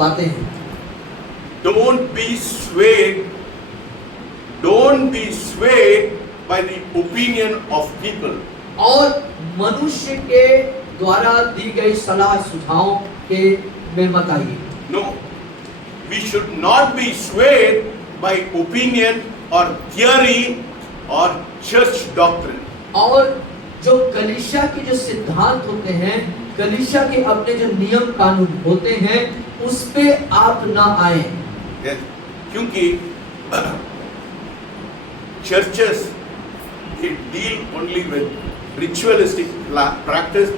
बातें हैं। Don't be swayed by the opinion of people. और मनुष्य के द्वारा दी गई सलाह सुझाव के में मत आइए। No, we should not be swayed by opinion or theory or church doctrine. और जो कलीसिया के जो सिद्धांत होते हैं, कलीसिया के अपने जो नियम कानून होते हैं, उस पे आप ना आए। Yes, क्योंकि churches they deal only with ritualistic practice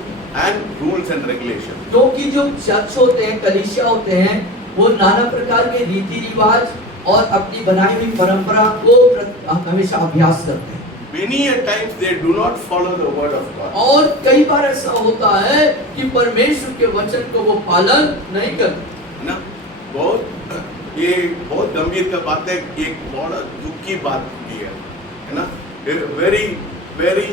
and rules and regulations. क्योंकि जो चर्च होते हैं, कलीसिया होते हैं, वो नाना प्रकार के रीति रिवाज और अपनी बनाई हुई परंपरा को हमेशा अभ्यास करते हैं। Many a times they do not follow the word of God. और कई बार ऐसा होता है कि परमेश्वर के वचन को वो पालन नहीं करते। ना ये बहुत गंभीर का बात है, एक बहुत दुख की बात भी है ना। Very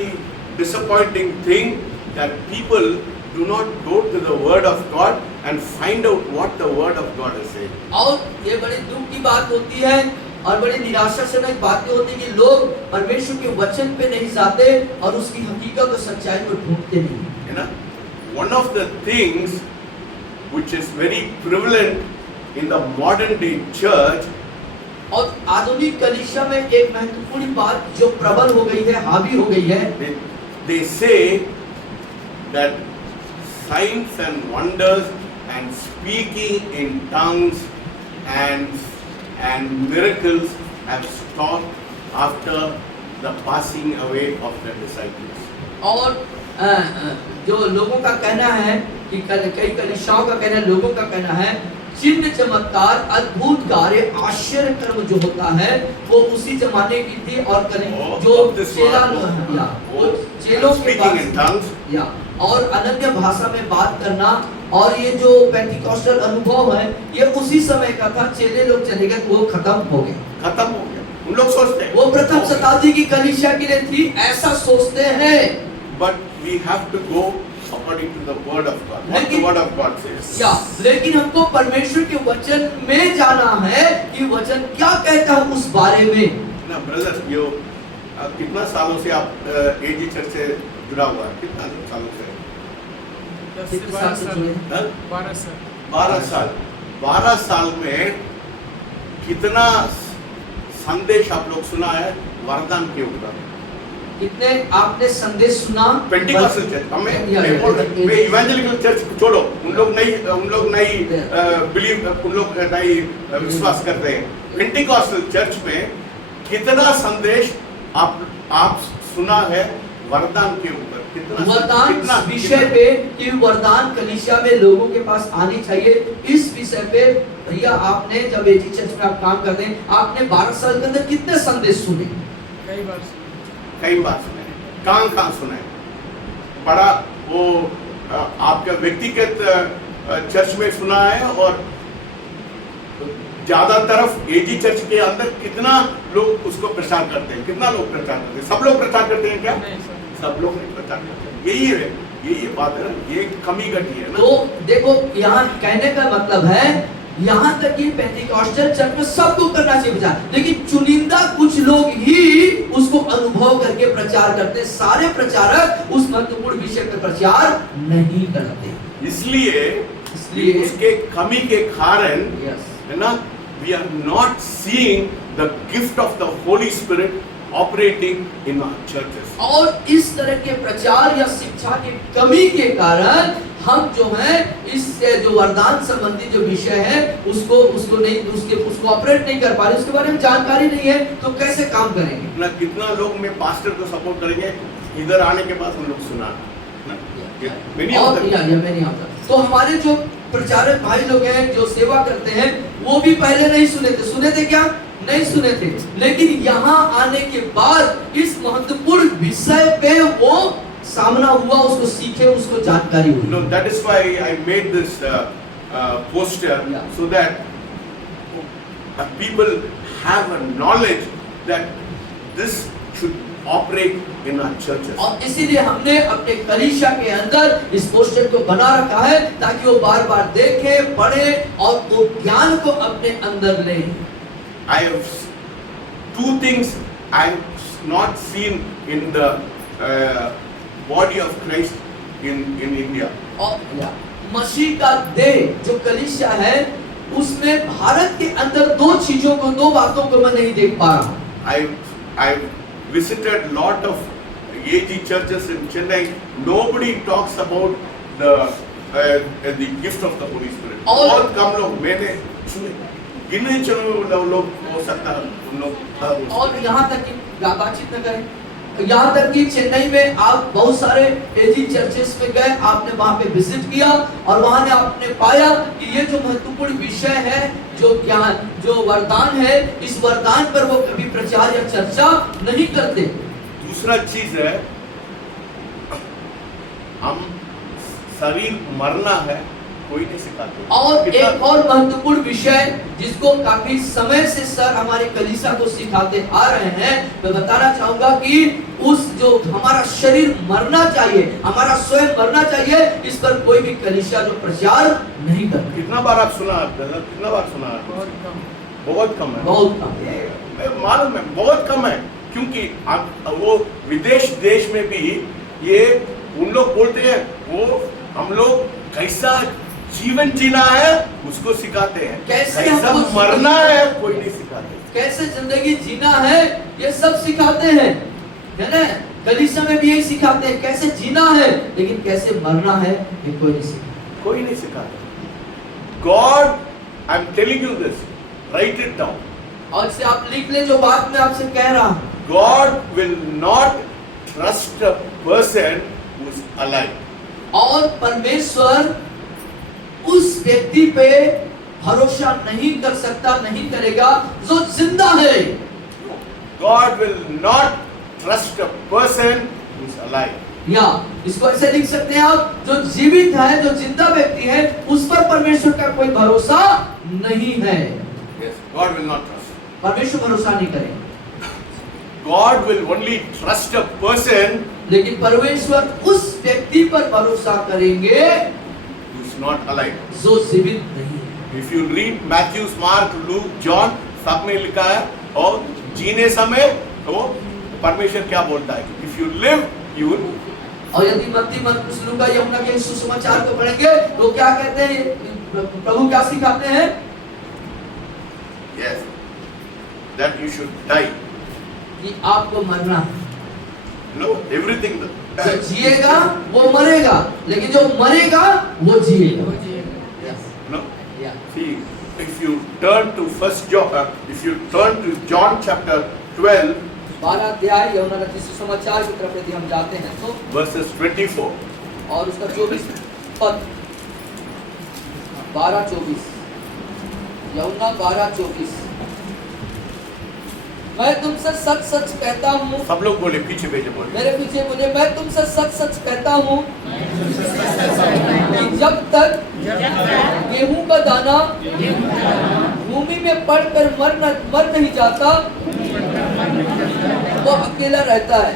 disappointing thing that people do not go to the word of God and find out what the word of God is saying. और ये बड़ी दुख की बात होती है और बड़ी निराशाजनक बातें होती है कि लोग परमेश्वर के वचन पे नहीं जाते और उसकी हकीकत और सच्चाई को ढूंढते नहीं। है ना, one of the things which is very prevalent in the modern day church, और आधुनिक कलीसिया में एक महत्वपूर्ण बात जो प्रबल हो गई है, हावी हो गई है, they say that signs and wonders and speaking in tongues and miracles have stopped after the passing away of the disciples. और जो लोगों का कहना है कि कई कलीसियाओं का कहना, लोगों का कहना है, चिन्ह चमत्कार अद्भुत कार्य आश्चर्य कर्म जो होता है वो उसी जमाने की थी और जो चेलों के पास या और अनन्य भाषा में बात करना और ये जो पेंटिकॉस्टल अनुभव है ये उसी समय का था। चेले लोग चले गए, वो खत्म हो गया। उन लोग सोचते हैं वो प्रथम शताब्दी की कलीसिया के लिए थी, ऐसा सोचते हैं। But we have to go according to the word of God. What the word of God says. या लेकिन हमको परमेश्वर के वचन में जाना है कि वचन क्या कहता है उस बारे में। ना ब्रदर, यो कितना सालों से आप एजी चर्च से जुड़ा हुआ है? कितना सालों से? 12 साल में कितना संदेश आप लोग सुना है वरदान के ऊपर? कितने आपने संदेश सुना? पेंटिकॉस्टल चर्च मैं इवेंजेलिकल चर्च छोड़ो, उन लोग नहीं बिलीव, उन लोग नहीं विश्वास करते हैं। पेंटिकॉस्टल चर्च में कितना संदेश आप सुना है वरदान के ऊपर? वरदान विषय पे कि वरदान कलीसिया में लोगों के पास आनी चाहिए, इस विषय पे भैया आपने जब एजी चर्च में आप काम करते हैं, आपने 12 साल के अंदर कितने संदेश सुने? कई बार सुने। कहाँ सुने? बड़ा वो आपका व्यक्तिगत चर्च में सुना है और ज्यादा तरफ एजी चर्च के अंदर कितना लोग उसको प्रचार करते हैं? कितना लोग प्रचार करते हैं? सब लोग प्रचार करते हैं क्या? सब लोग नहीं प्रचार करते। यही बात है ना, ये कमी घटी है ना। तो देखो यहाँ कहने का मतलब है, यहाँ तक कि पेंटिकॉस्टल चर्च में सबको करना चाहिए प्रचार, लेकिन चुनिंदा कुछ लोग ही उसको अनुभव करके प्रचार करते, सारे प्रचारक उस महत्वपूर्ण विषय पर प्रचार नहीं करते। इसलिए उसके कमी के कारण है ना, we are not seeing the gift of the Holy Spirit operating in our churches. और इस तरह के प्रचार या शिक्षा के कमी के कारण हम जो है इस जो वरदान संबंधी जो विषय है उसको ऑपरेट नहीं कर पा रहे, उसके बारे में जानकारी नहीं है, तो कैसे काम करेंगे ना? कितना लोग में पास्टर को सपोर्ट करेंगे, इधर आने के बाद हम लोग सुना नहीं आता। तो हमारे जो प्रचारक भाई लोग हैं जो सेवा करते हैं वो भी पहले नहीं सुने थे क्या? नहीं सुने थे, लेकिन यहाँ आने के बाद इस महत्वपूर्ण विषय पे वो सामना हुआ, उसको सीखे, उसको जानकारी हुई। No, that is why I made this poster, so that people have a knowledge that this should operate in our churches. और इसीलिए हमने अपने कलीसिया के अंदर इस पोस्टर को बना रखा है ताकि वो बार बार देखे, पढ़े और वो ज्ञान को अपने अंदर ले। I have two things I have not seen in the body of Christ in India. और मसीह का देह जो कलीसिया है उसमें भारत के अंदर दो चीजों को, दो बातों को मैं नहीं देख पा रहा। I've visited lot of AG churches in Chennai. Nobody talks about the gift of the Holy Spirit. बहुत कम लोग, मैंने सुने, गिने चुने लोग हो सकता है उन लोग। और यहाँ तक कि बातचीत न करें, यहाँ तक कि चेन्नई में आप बहुत सारे एजी चर्चेस में गए, आपने वहाँ पे विजिट किया और वहाँ ने आपने पाया कि ये जो महत्वपूर्ण विषय है, जो ज्ञान, जो वरदान है, इस वरदान पर वो कभी प्रचार या चर्चा नहीं करते। दूसरा चीज है, हम शरीर मरना है कोई नहीं सिखाते। और एक और महत्वपूर्ण विषय जिसको काफी समय से सर हमारे कलीसिया को सिखाते आ रहे हैं, मैं बताना चाहूंगा कि उस जो हमारा शरीर मरना चाहिए, हमारा स्वयं मरना चाहिए, इस पर कोई भी कलीसिया जो प्रचार नहीं करता। कितना बार आप सुना, कितना बार सुना? बहुत कम है, बहुत कम। मालूम है बहुत कम है, क्योंकि आप वो विदेश देश में भी ये उन लोग बोलते हैं, वो हम लोग कैसा जीवन जीना है उसको सिखाते हैं, कैसा मरना है कोई नहीं सिखाते, कैसे जिंदगी जीना है ये सब सिखाते हैं, है ना? कलीसिया में भी यही सिखाते हैं, कैसे जीना है, लेकिन कैसे मरना है ये कोई नहीं सिखाता, कोई नहीं सिखाता। God, I'm telling you this, write it down. और से आप लिख ले जो बात मैं आपसे कह रहा हूँ। God will not trust a person who is alive. और परमेश्वर उस व्यक्ति पे भरोसा नहीं कर सकता, नहीं करेगा जो जिंदा है। God will not trust a person who is alive. या इसको ऐसे लिख सकते हैं आप, जो जीवित है, जो जिंदा व्यक्ति है, उस पर परमेश्वर का कोई भरोसा नहीं है। Yes, God will not trust. परमेश्वर भरोसा नहीं करेगा। God will only trust a person लेकिन परमेश्वर उस व्यक्ति पर भरोसा करेंगे who is not alive. जो जीवित नहीं है। If you read Matthew, Mark, Luke, John, सब में लिखा है, और जीने समय वो परमेश्वर क्या बोलता है? If you live, you will. और यदि मत्ती, मरकुस, लूका, यूहन्ना के सुसमाचार को पढ़ेंगे तो क्या कहते हैं? प्रभु क्या सिखाते हैं? Yes, that you should die. कि आपको मरना है। No, everything. जो जिएगा वो मरेगा, लेकिन जो मरेगा वो जिएगा। No. Yeah. See, if you turn to John chapter 12, 12 अध्याय यूहन्ना के सुसमाचार की तरफ यदि हम जाते हैं तो verses 24. और उसका 24 पद, 12-24, यूहन्ना 12-24। मैं तुमसे सच सच कहता हूँ, सब लोग बोले, पीछे भेजे बोले, मेरे पीछे बोले, मैं तुमसे सच सच कहता हूँ कि जब तक गेहूं का दाना भूमि में पड़कर मर नहीं जाता वो अकेला रहता है,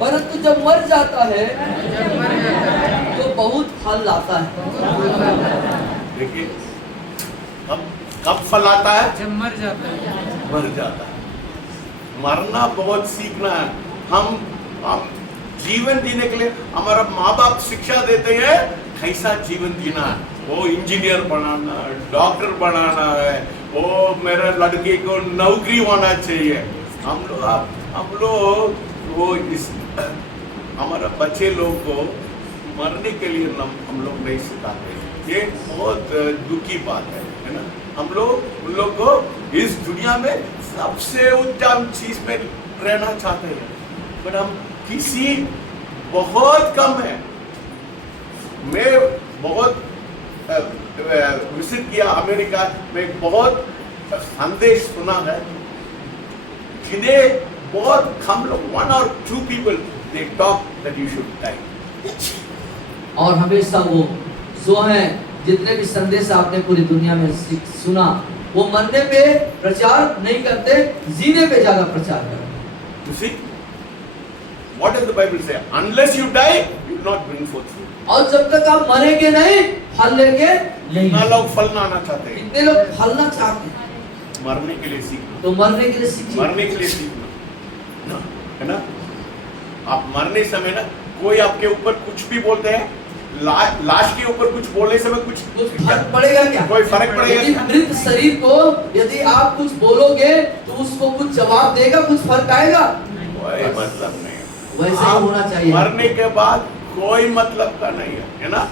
परंतु जब मर जाता है तो बहुत फल लाता है। देखिए कब फल आता है? जब मर जाता है। मर जाता है। मरना बहुत सीखना है। हम जीवन जीने के लिए हमारा माँ बाप शिक्षा देते हैं कैसा जीवन जीना है, वो इंजीनियर बनाना है, डॉक्टर बनाना है, वो मेरे लड़के को नौकरी होना चाहिए। हम लोग वो इस हमारा बच्चे लोग को मरने के लिए हम लोग नहीं सिखाते। ये बहुत दुखी बात है ना? हम लोग उन लोग को इस दुनिया में सबसे उत्तम चीज में रहना चाहते हैं, पर हम किसी बहुत कम है। मैं बहुत विजिट किया अमेरिका में, बहुत संदेश सुना है, जिन्हें बहुत कम लोग 1 or 2 people they talk that you should die. और हमेशा वो जो है जितने भी संदेश आपने पूरी दुनिया में सुना, वो मरने पे प्रचार नहीं करते, जीने पे ज्यादा प्रचार करते। You see? What does the Bible say? Unless you die, you will not bring forth fruit. और जब तक आप मरेंगे नहीं, फल लेके नहीं कितना आएंगे। लोग फल ना आना चाहते हैं, कितने लोग फलना चाहते हैं, मरने के लिए सीखना, तो मरने के लिए सीखिए। मरने के लिए सीखना, है ना? आप मरने समय ना कोई आपके ऊपर कुछ भी बोलते हैं, लाश के ऊपर कुछ बोलने समय कुछ कुछ फर्क पड़ेगा क्या? कोई फर्क पड़ेगा यदि क्या? मृत शरीर को यदि आप कुछ बोलोगे तो उसको कुछ जवाब देगा, कुछ फर्क आएगा? कोई मतलब नहीं। वैसे ही आप होना चाहिए। मरने के बाद कोई मतलब का नहीं है ना?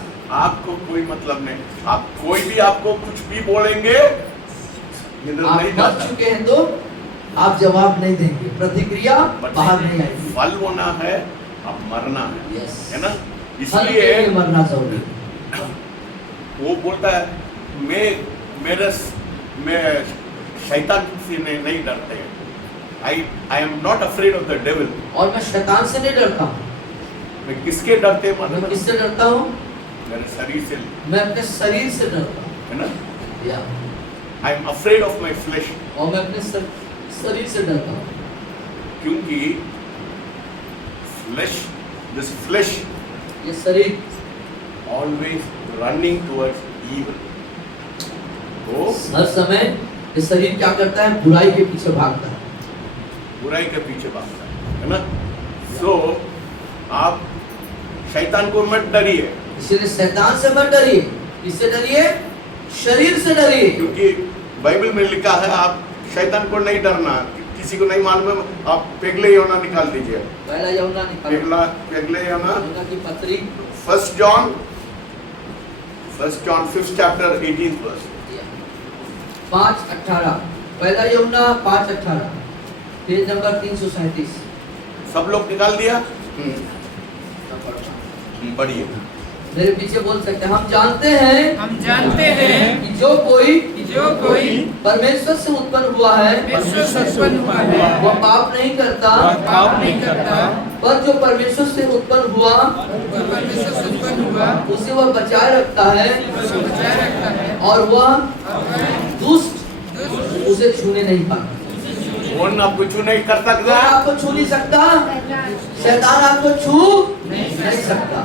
आपको कोई मतलब नहीं। आप कोई भी आपको कुछ भी बोलेंगे, इधर आप नहीं मर जाता। चुके हैं तो आप जवाब नहीं देंगे, प्रतिक्रिया बाहर नहीं आएगी। फल होना है, अब मरना है, Yes. है ना? फल के इसलिए लिए मरना जरूरी। वो बोलता है मैं शैतान से नहीं डरते हैं। I am not afraid of the devil. और मैं शैतान से नहीं डरता हूँ। मैं किसके डरते मैं मतलब किससे डरता हूँ? मेरे शरीर से, मैं अपने शरीर से डरता हूँ। है ना? या I am afraid of my flesh. और मैं अपने शरीर से डरता हूँ। क्योंकि this flesh ये शरीर always running towards evil. वो हर समय ये शरीर क्या करता है? बुराई के पीछे भागता है। बुराई के पीछे भागता है ना? So आप शैतान को मत डरिए, इसीलिए शैतान से मत डरिए। किससे डरिए? शरीर से डरिए। क्योंकि बाइबल में लिखा है आप शैतान को नहीं डरना। किसी को नहीं मालूम, आप पेगले योना निकाल दीजिए। पहला यूहन्ना निकालो। पेगले योना यूहन्ना की पत्री 1 John 5th chapter 18th verse। 5:18 पहला यूहन्ना 5:18 पेज नंबर 337। सब लोग निकाल दिया? पढ़िए। मेरे पीछे बोल सकते हैं, हम जानते हैं कि जो कोई परमेश्वर से उत्पन्न हुआ है वह पाप नहीं करता, पर जो परमेश्वर से उत्पन्न हुआ उसे वह बचाए रखता है और वह दुष्ट उसे छूने नहीं पाता। कौन आपको छू नहीं कर कौन सकता? आपको छू नहीं सकता? शैतान आपको छू नहीं सकता।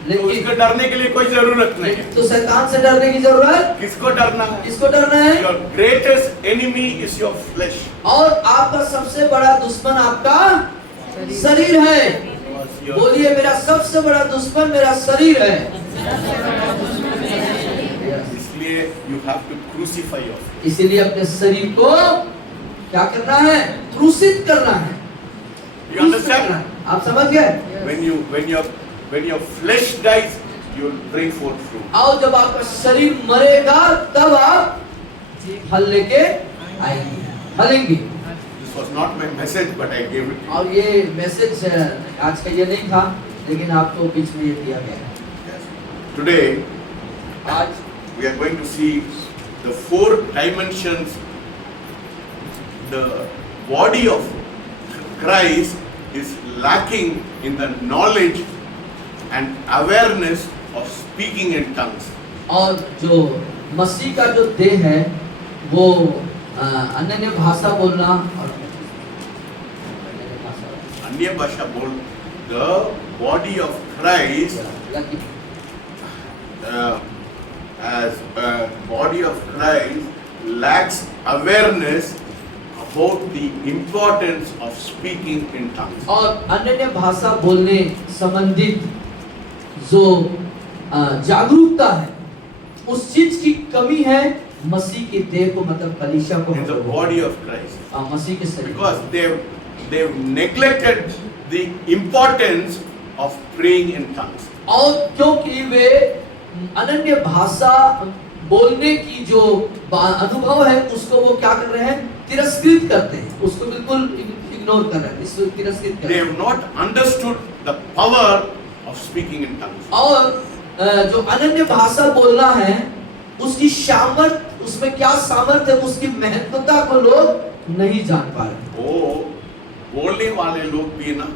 तो उसको डरने के लिए कोई जरूरत नहीं है। तो शैतान से डरने की जरूरत? किसको डरना है? किसको डरना है? Your greatest enemy is your flesh. और आपका सबसे बड़ा दुश्मन आपका शरीर है। बोलिए, मेरा सबसे बड़ा दुश्मन मेरा शरीर है। इसलिए you have to crucify your flesh. इसीलिए अपने शरीर को क्या करना है? क्रूसित करना है। You understand? आप समझ गए? When your flesh dies, you will bring forth fruit. और जब आपका शरीर मरेगा तब आप फल लेके आएंगे, फलेंगे। This was not my message, but I gave it to you. और ये मैसेज आज का ये नहीं था, लेकिन आपको बीच में ये दिया गया है। Today, आज we are going to see the 4 dimensions. The body of Christ is lacking in the knowledge and awareness of speaking in tongues. और जो मसीह का जो देह है वो अन्य भाषा बोलना और अन्य भाषा बोल, the body of Christ as a body of Christ lacks awareness about the importance of speaking in tongues. और अन्य भाषा बोलने संबंधित जो जागरूकता है उस चीज की कमी है मसीह के देह को, मतलब कलीसिया को, In the body of Christ. मसीह के शरीर। Because they've neglected the importance of praying in tongues. और क्योंकि वे अनन्य भाषा बोलने की जो अनुभव है उसको वो क्या कर रहे हैं? तिरस्कृत करते हैं, उसको बिल्कुल इग्नोर कर रहे हैं, इसको तिरस्कृत कर They रहे हैं। have not understood the power of speaking in tongues. और जो अनन्य भाषा बोलना है उसकी सामर्थ, उसमें क्या सामर्थ है, उसकी महत्वता को लोग नहीं जान पा रहे। वो बोलने वाले लोग भी ना,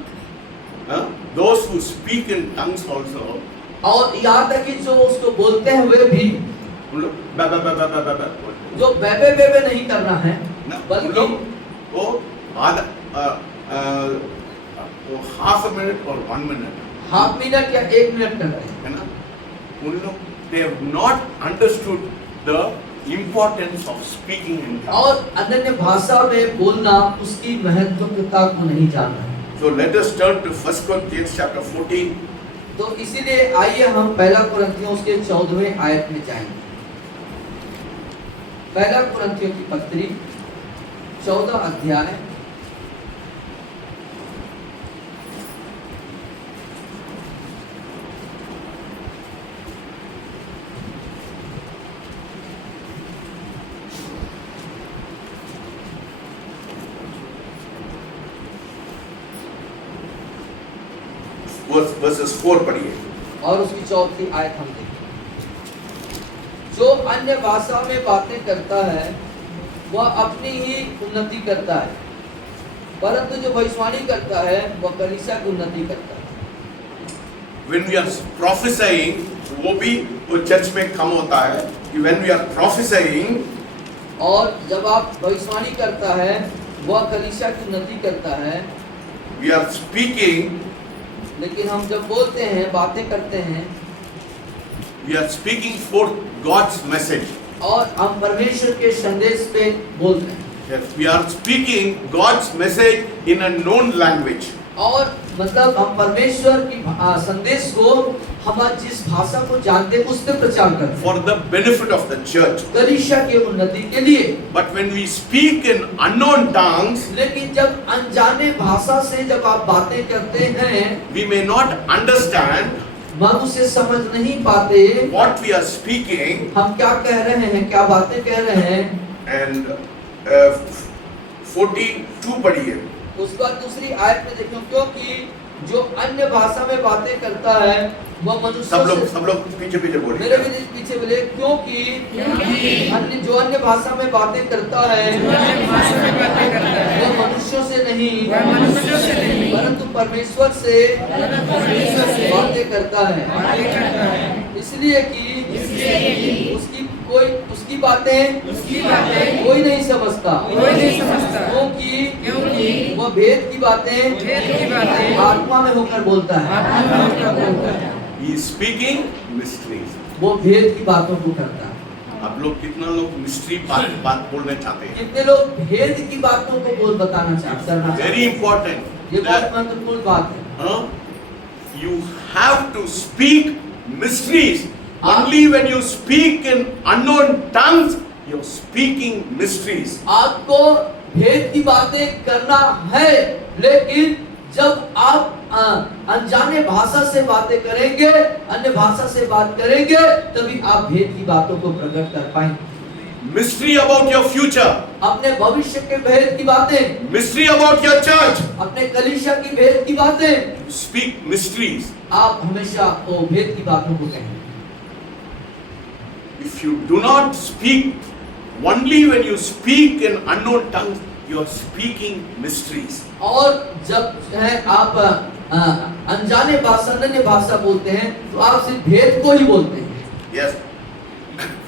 those who speak in tongues also, और यहाँ तक कि जो उसको बोलते हैं वे भी उन लोग बा बा बा बा बा बा बा बोलते हैं। जो बेबे बेबे नहीं करना है, ना, उन बल्कि लोग वो वो हाफ अ मिनट और 1 मिनट, हाफ मिनट या 1 मिनट करते हैं, है ना, उन लोग they have not understood the importance of speaking in tongues. और अन्य भाषा में बोलना उसकी महत्वता को नहीं जानना। So let us turn to 1 Corinthians chapter 14. तो इसीलिए आइए हम पहला कुरिन्थियों के 14वें आयत में जाएंगे। पहला कुरिन्थियों की पत्री 14 अध्याय verses 4 पढ़िए। और उसकी 4थी आयत हम देखें। जो अन्य भाषा में बातें करता है वह अपनी ही उन्नति करता है, परंतु जो भविष्यवाणी करता है वह कलीसिया की उन्नति करता है। When we are prophesying, वो भी वो चर्च में कम होता है कि when we are prophesying, और जब आप भविष्यवाणी करता है वह कलीसिया की उन्नति करता है। we are speaking, लेकिन हम जब बोलते हैं, बातें करते हैं, we are speaking for God's message. और हम परमेश्वर के संदेश पे बोलते हैं। Yes, we are speaking God's message in a known language. और मतलब हम परमेश्वर की संदेश को हम जिस भाषा को जानते हैं उस पे प्रचार करते हैं, For the benefit of the church. कलीसिया के उन्नति के लिए। But when we speak in unknown tongues, लेकिन जब अनजाने भाषा से जब आप बातें करते हैं, we may not understand हम उसे समझ नहीं पाते what we are speaking, हम क्या कह रहे हैं, क्या बातें कह रहे हैं। and 42 पढ़िए। उसके बाद दूसरी आयत में देखो, क्योंकि जो अन्य भाषा में बातें करता है वह मनुष्य सब लोग पीछे मेरे बोलिए। भी पीछे बोले, क्योंकि अन्य भाषा में बातें करता है वह मनुष्यों से नहीं परंतु परमेश्वर से बातें करता है, इसलिए कि उसकी बातें कोई नहीं समझता, क्योंकि वह भेद की बातें आत्मा में होकर बोलता है। He is speaking mysteries. वो भेद की बातों को करता है। आप लोग कितना लोग मिस्ट्री बात बोलने चाहते हैं? कितने लोग भेद की बातों को बोल बताना चाहते Very हैं? important. ये बहुत महत्वपूर्ण बात है। You have to speak mysteries. Only when you speak in unknown tongues, you're speaking mysteries. आपको भेद की बातें करना है, लेकिन जब आप अनजाने भाषा से बातें करेंगे, अन्य भाषा से बात करेंगे, तभी आप भेद की बातों को प्रकट कर पाएंगे। Mystery about your future. अपने भविष्य के भेद की बातें, Mystery about your church. अपने कलीसिया की भेद की बातें, Speak mysteries. आप हमेशा वो भेद की बातों को कहेंगे। If you do not speak, only when you speak in unknown tongues, you are speaking mysteries. और जब है आप अनजाने भाषा, अन्य भाषा बोलते हैं, तो आप सिर्फ भेद को ही बोलते हैं। Yes.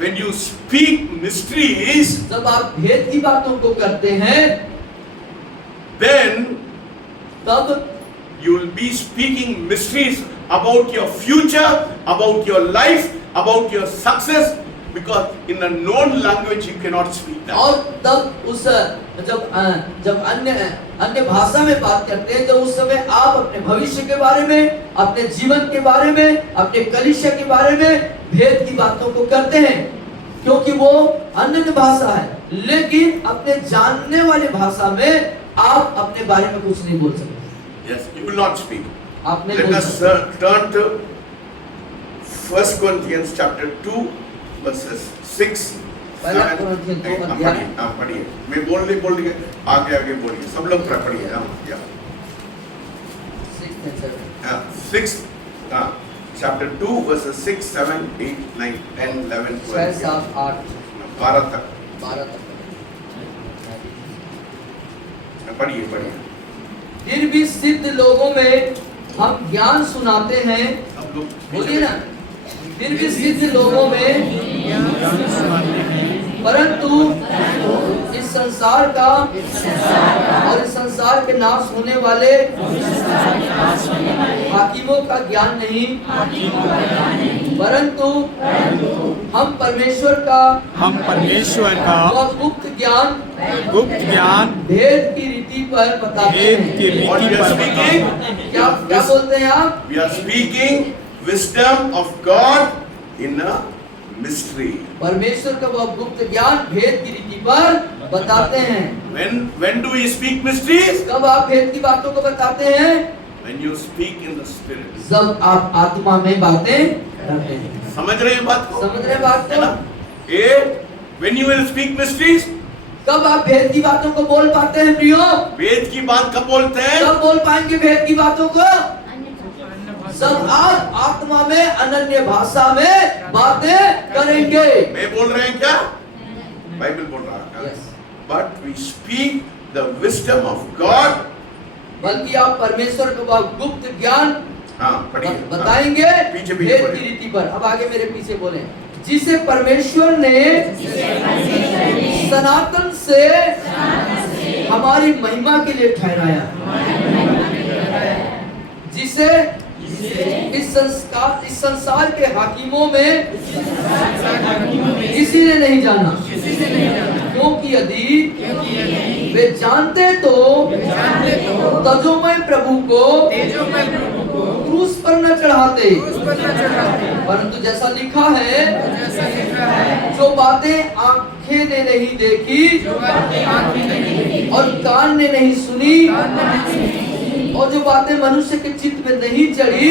When you speak mysteries, जब आप भेद की बातों को करते हैं, then तब you will be speaking mysteries about your future, about your life, about your success, because in a known language you cannot speak that. और तब उस जब अन्य भाषा में बात करते हैं, तो उस समय आप अपने भविष्य के बारे में, अपने जीवन के बारे में, अपने कलीसिया के बारे में भेद की बातों को करते हैं, क्योंकि वो अन्य भाषा है। लेकिन अपने जानने वाले भाषा में आप अपने बारे में कुछ नहीं बोल सकते। Yes, you will not speak. आप नहीं Let बोल us सकते। turn to 1 Corinthians chapter 2 verses 6, पहला 7, कुरिन्थियों 2 8, अध्याय। पढ़िए। मैं बोल रही आगे बोलिए। सब लोग पढ़िए। या 6 and 7 6 chapter 2 verses 6, 7, 8, 9, 10, 11, 6, 12, 7, 8, 12 तक 12 तक। पढ़िए। फिर भी सिद्ध लोगों में हम ज्ञान सुनाते हैं, सब लोग बोलिए ना, फिर भी सिद्ध लोगों में, परंतु इस संसार का और इस संसार के नाश होने वाले हाकिमों का ज्ञान नहीं, परंतु हम परमेश्वर का वह गुप्त ज्ञान भेद की रीति पर बताते हैं। What we are speaking? क्या बोलते हैं आप? We are speaking wisdom of God in a mystery. परमेश्वर का वह गुप्त ज्ञान भेद की रीति पर बताते हैं। When do we speak mysteries? कब आप भेद की बातों को बताते हैं? When you speak in the spirit. जब आप आत्मा में बातें करते हैं। समझ रहे हैं बात को? समझ रहे हैं बात है को? ना? When you will speak mysteries? कब आप भेद की बातों को बोल पाते हैं प्रियो? वेद की बात कब बोलते हैं? कब बोल पाएंगे भेद की बातों को? जब आप आत्मा में अनन्य भाषा में बातें करेंगे। मैं बोल रहे हैं क्या? बाइबल बोल रहा है। But we speak the wisdom of God. बल्कि आप परमेश्वर को वह गुप्त ज्ञान बताएंगे भेद की रीति पर। अब आगे मेरे पीछे बोले, जिसे परमेश्वर ने सनातन से हमारी महिमा के लिए ठहराया, जिसे इस संसार के हाकिमों में किसी ने नहीं जाना, क्योंकि यदि वे जानते तो तेजोमय प्रभु को क्रूस पर न चढ़ाते, परंतु जैसा लिखा है, जो बातें आंखें ने नहीं देखी और कान ने नहीं सुनी और जो बातें मनुष्य के चित्त में नहीं चढ़ी,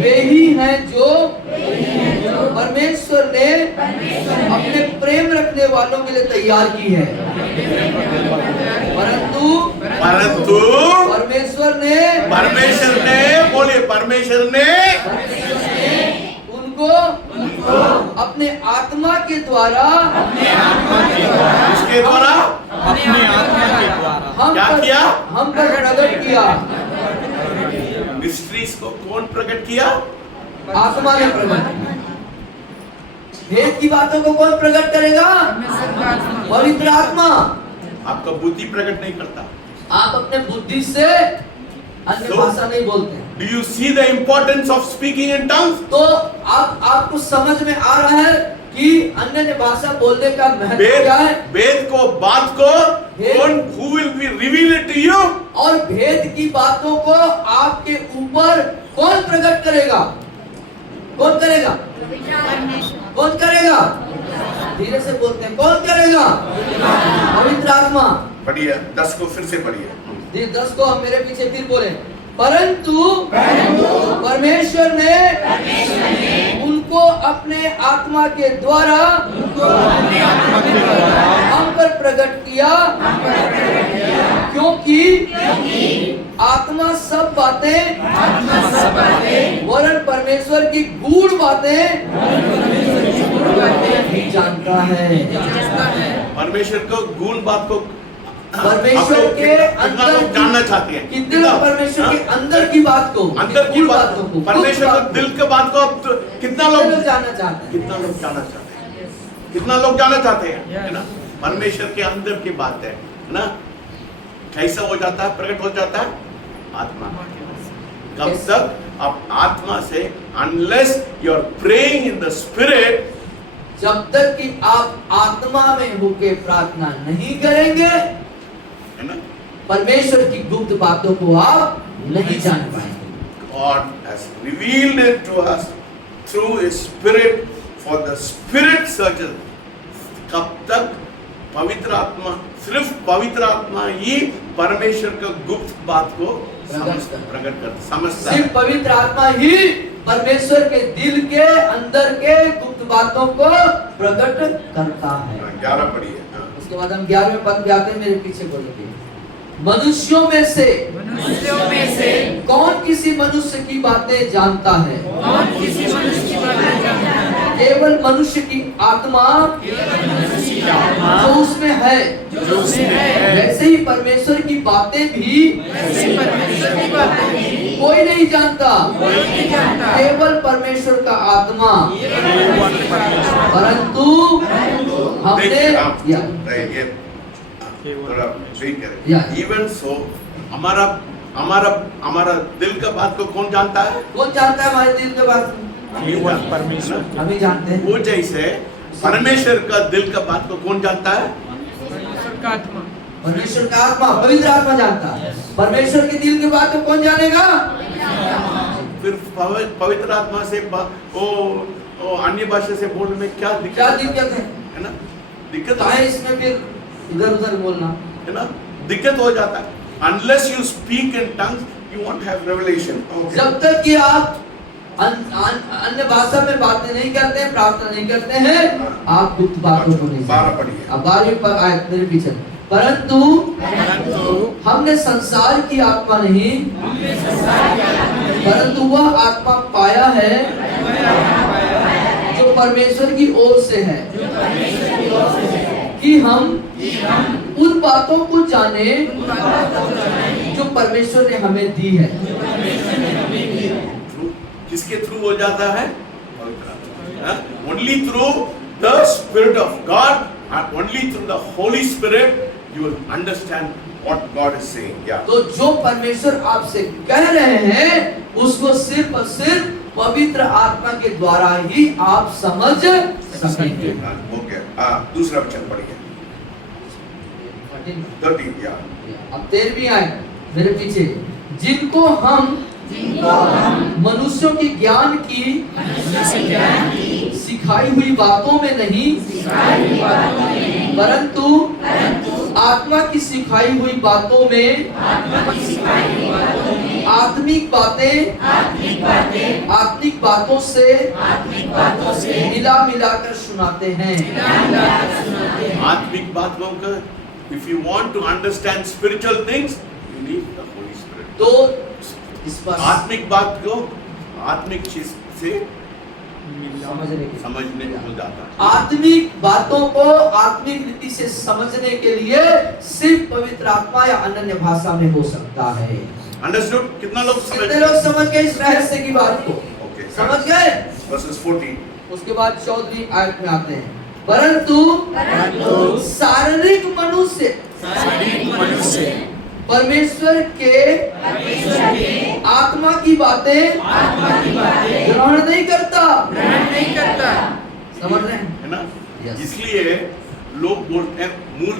वे ही हैं जो परमेश्वर ने अपने प्रेम रखने वालों के लिए तैयार की है। परंतु परमेश्वर ने बोले परमेश्वर ने उनको अपने आत्मा के द्वारा उसके द्वारा हम पर प्रकट किया। मिस्ट्रीज को कौन प्रकट किया? आत्मा ने प्रकट किया। भेद की बातों को कौन प्रकट करेगा? पवित्र आत्मा। आपका बुद्धि प्रकट नहीं करता। आप अपने बुद्धि से अन्य भाषा नहीं बोलते। Do you see the importance of speaking in tongues? तो आपको समझ में आ रहा है कि अन्य भाषा बोलने का महत्व क्या है? वेद को बात को कौन who will be reveal it to you? और भेद की बातों को आपके ऊपर कौन प्रकट करेगा? कौन करेगा? कौन करेगा? धीरे से बोलते हैं, कौन करेगा? पवित्र आत्मा। पढ़िए 10 को फिर से पढ़िए। 10 को हम मेरे पीछे फिर बोले, परंतु परमेश्वर ने उनको अपने आत्मा के द्वारा हम पर प्रकट किया, क्योंकि आत्मा सब बातें वरन परमेश्वर की गूढ़ बातें भी जानता है। परमेश्वर को गूढ़ बात को परमेश्वर के अंदर जानना चाहते हैं। कितने परमेश्वर के अंदर की बात को, अंदर की बात को, परमेश्वर को दिल के बात को कितना लोग जानना चाहते हैं? कितना लोग जानना चाहते हैं? कितना लोग जानना चाहते हैं? है ना? परमेश्वर के अंदर की बात है ना? कैसा हो जाता है? प्रकट हो जाता है आत्मा। कब तक? आप आत्मा से unless you are praying in the spirit, जब तक कि आप आत्मा में होके प्रार्थना नहीं करेंगे, है ना? परमेश्वर की गुप्त बातों को आप नहीं जान पाएंगे। God has revealed it to us through His Spirit, for the Spirit searches. कब तक? पवित्र आत्मा, सिर्फ पवित्र आत्मा ही परमेश्वर के गुप्त बात को प्रकट करता, समझता है। सिर्फ पवित्र आत्मा ही परमेश्वर के दिल के अंदर के गुप्त बातों को प्रकट करता है। 11 पढ़िए। उसके बाद हम 11वें पद पे आते हैं, मेरे पीछे बोलेंगे। मनुष्यों में से कौन किसी मनुष्य की बातें जानता है? केवल मनुष्य की आत्मा जो उसमें है, वैसे ही परमेश्वर की बातें भी कोई नहीं जानता, केवल परमेश्वर का आत्मा। परंतु हमने ये थोड़ा सही या। करें। इवन सो हमारा हमारा हमारा दिल का बात को कौन जानता है? कौन जानता है हमारे दिल के बात? केवल परमेश्वर। हम ही जानते हैं। वो जैसे परमेश्वर का दिल का बात को कौन जानता है? परमेश्वर का आत्मा। परमेश्वर का आत्मा, पवित्र आत्मा जानता है। परमेश्वर के दिल की बात को कौन जानेगा? फिर पवित्र आत्मा से वो अन्य भाषा से बोलने में क्या क्या दिक्कत है ना? दिक्कत है इसमें फिर इधर उधर बोलना, है ना? दिक्कत हो जाता है। Unless you speak in tongues, you won't have revelation. Okay. जब तक कि आप अन्य भाषा में बातें नहीं करते हैं, प्रार्थना नहीं करते हैं, आप गुप्त बातों को नहीं जानते। अब 12 पर आयत मेरे पीछे। परंतु हमने संसार की आत्मा नहीं, परंतु वह आत्मा पाया है जो परमेश्वर की ओर से है, कि हम उन बातों को जाने जो परमेश्वर ने हमें दी है। किसके थ्रू हो जाता है? Only through the Spirit of God, and only through the Holy Spirit, you will understand what God is saying. Yeah. तो जो परमेश्वर आपसे कह रहे हैं, उसको सिर्फ और सिर्फ पवित्र आत्मा के द्वारा ही आप समझ सकेंगे। ओके, दूसरा वचन पढ़िए। 13 या। अब 13वीं आयत मेरे पीछे। जिनको हम मनुष्यों के ज्ञान की सिखाई हुई बातों में नहीं, परंतु आत्मा की सिखाई हुई बातों में आत्मिक बातों से मिला मिलाकर सुनाते हैं। आत्मिक बातों का, if you want to understand spiritual things, you need the Holy Spirit. तो इस पर आत्मिक बात को आत्मिक चीज से समझने को जाता है। आत्मिक बातों को आत्मिक रीति से समझने के लिए सिर्फ पवित्र आत्मा या अनन्य भाषा में हो सकता है। अंडरस्टूड? कितना लोग कितने लोग समझ गए इस रहस्य की बात को? ओके, समझ गए? वर्सेस 14। उसके बाद 14वीं आयत में आते हैं। परंतु शारीरिक मनुष्य परमेश्वर के आत्मा की बातें ग्रहण नहीं करता। समझ रहे हैं? है ना? Yes. इसलिए लोग बोलते हैं, मूल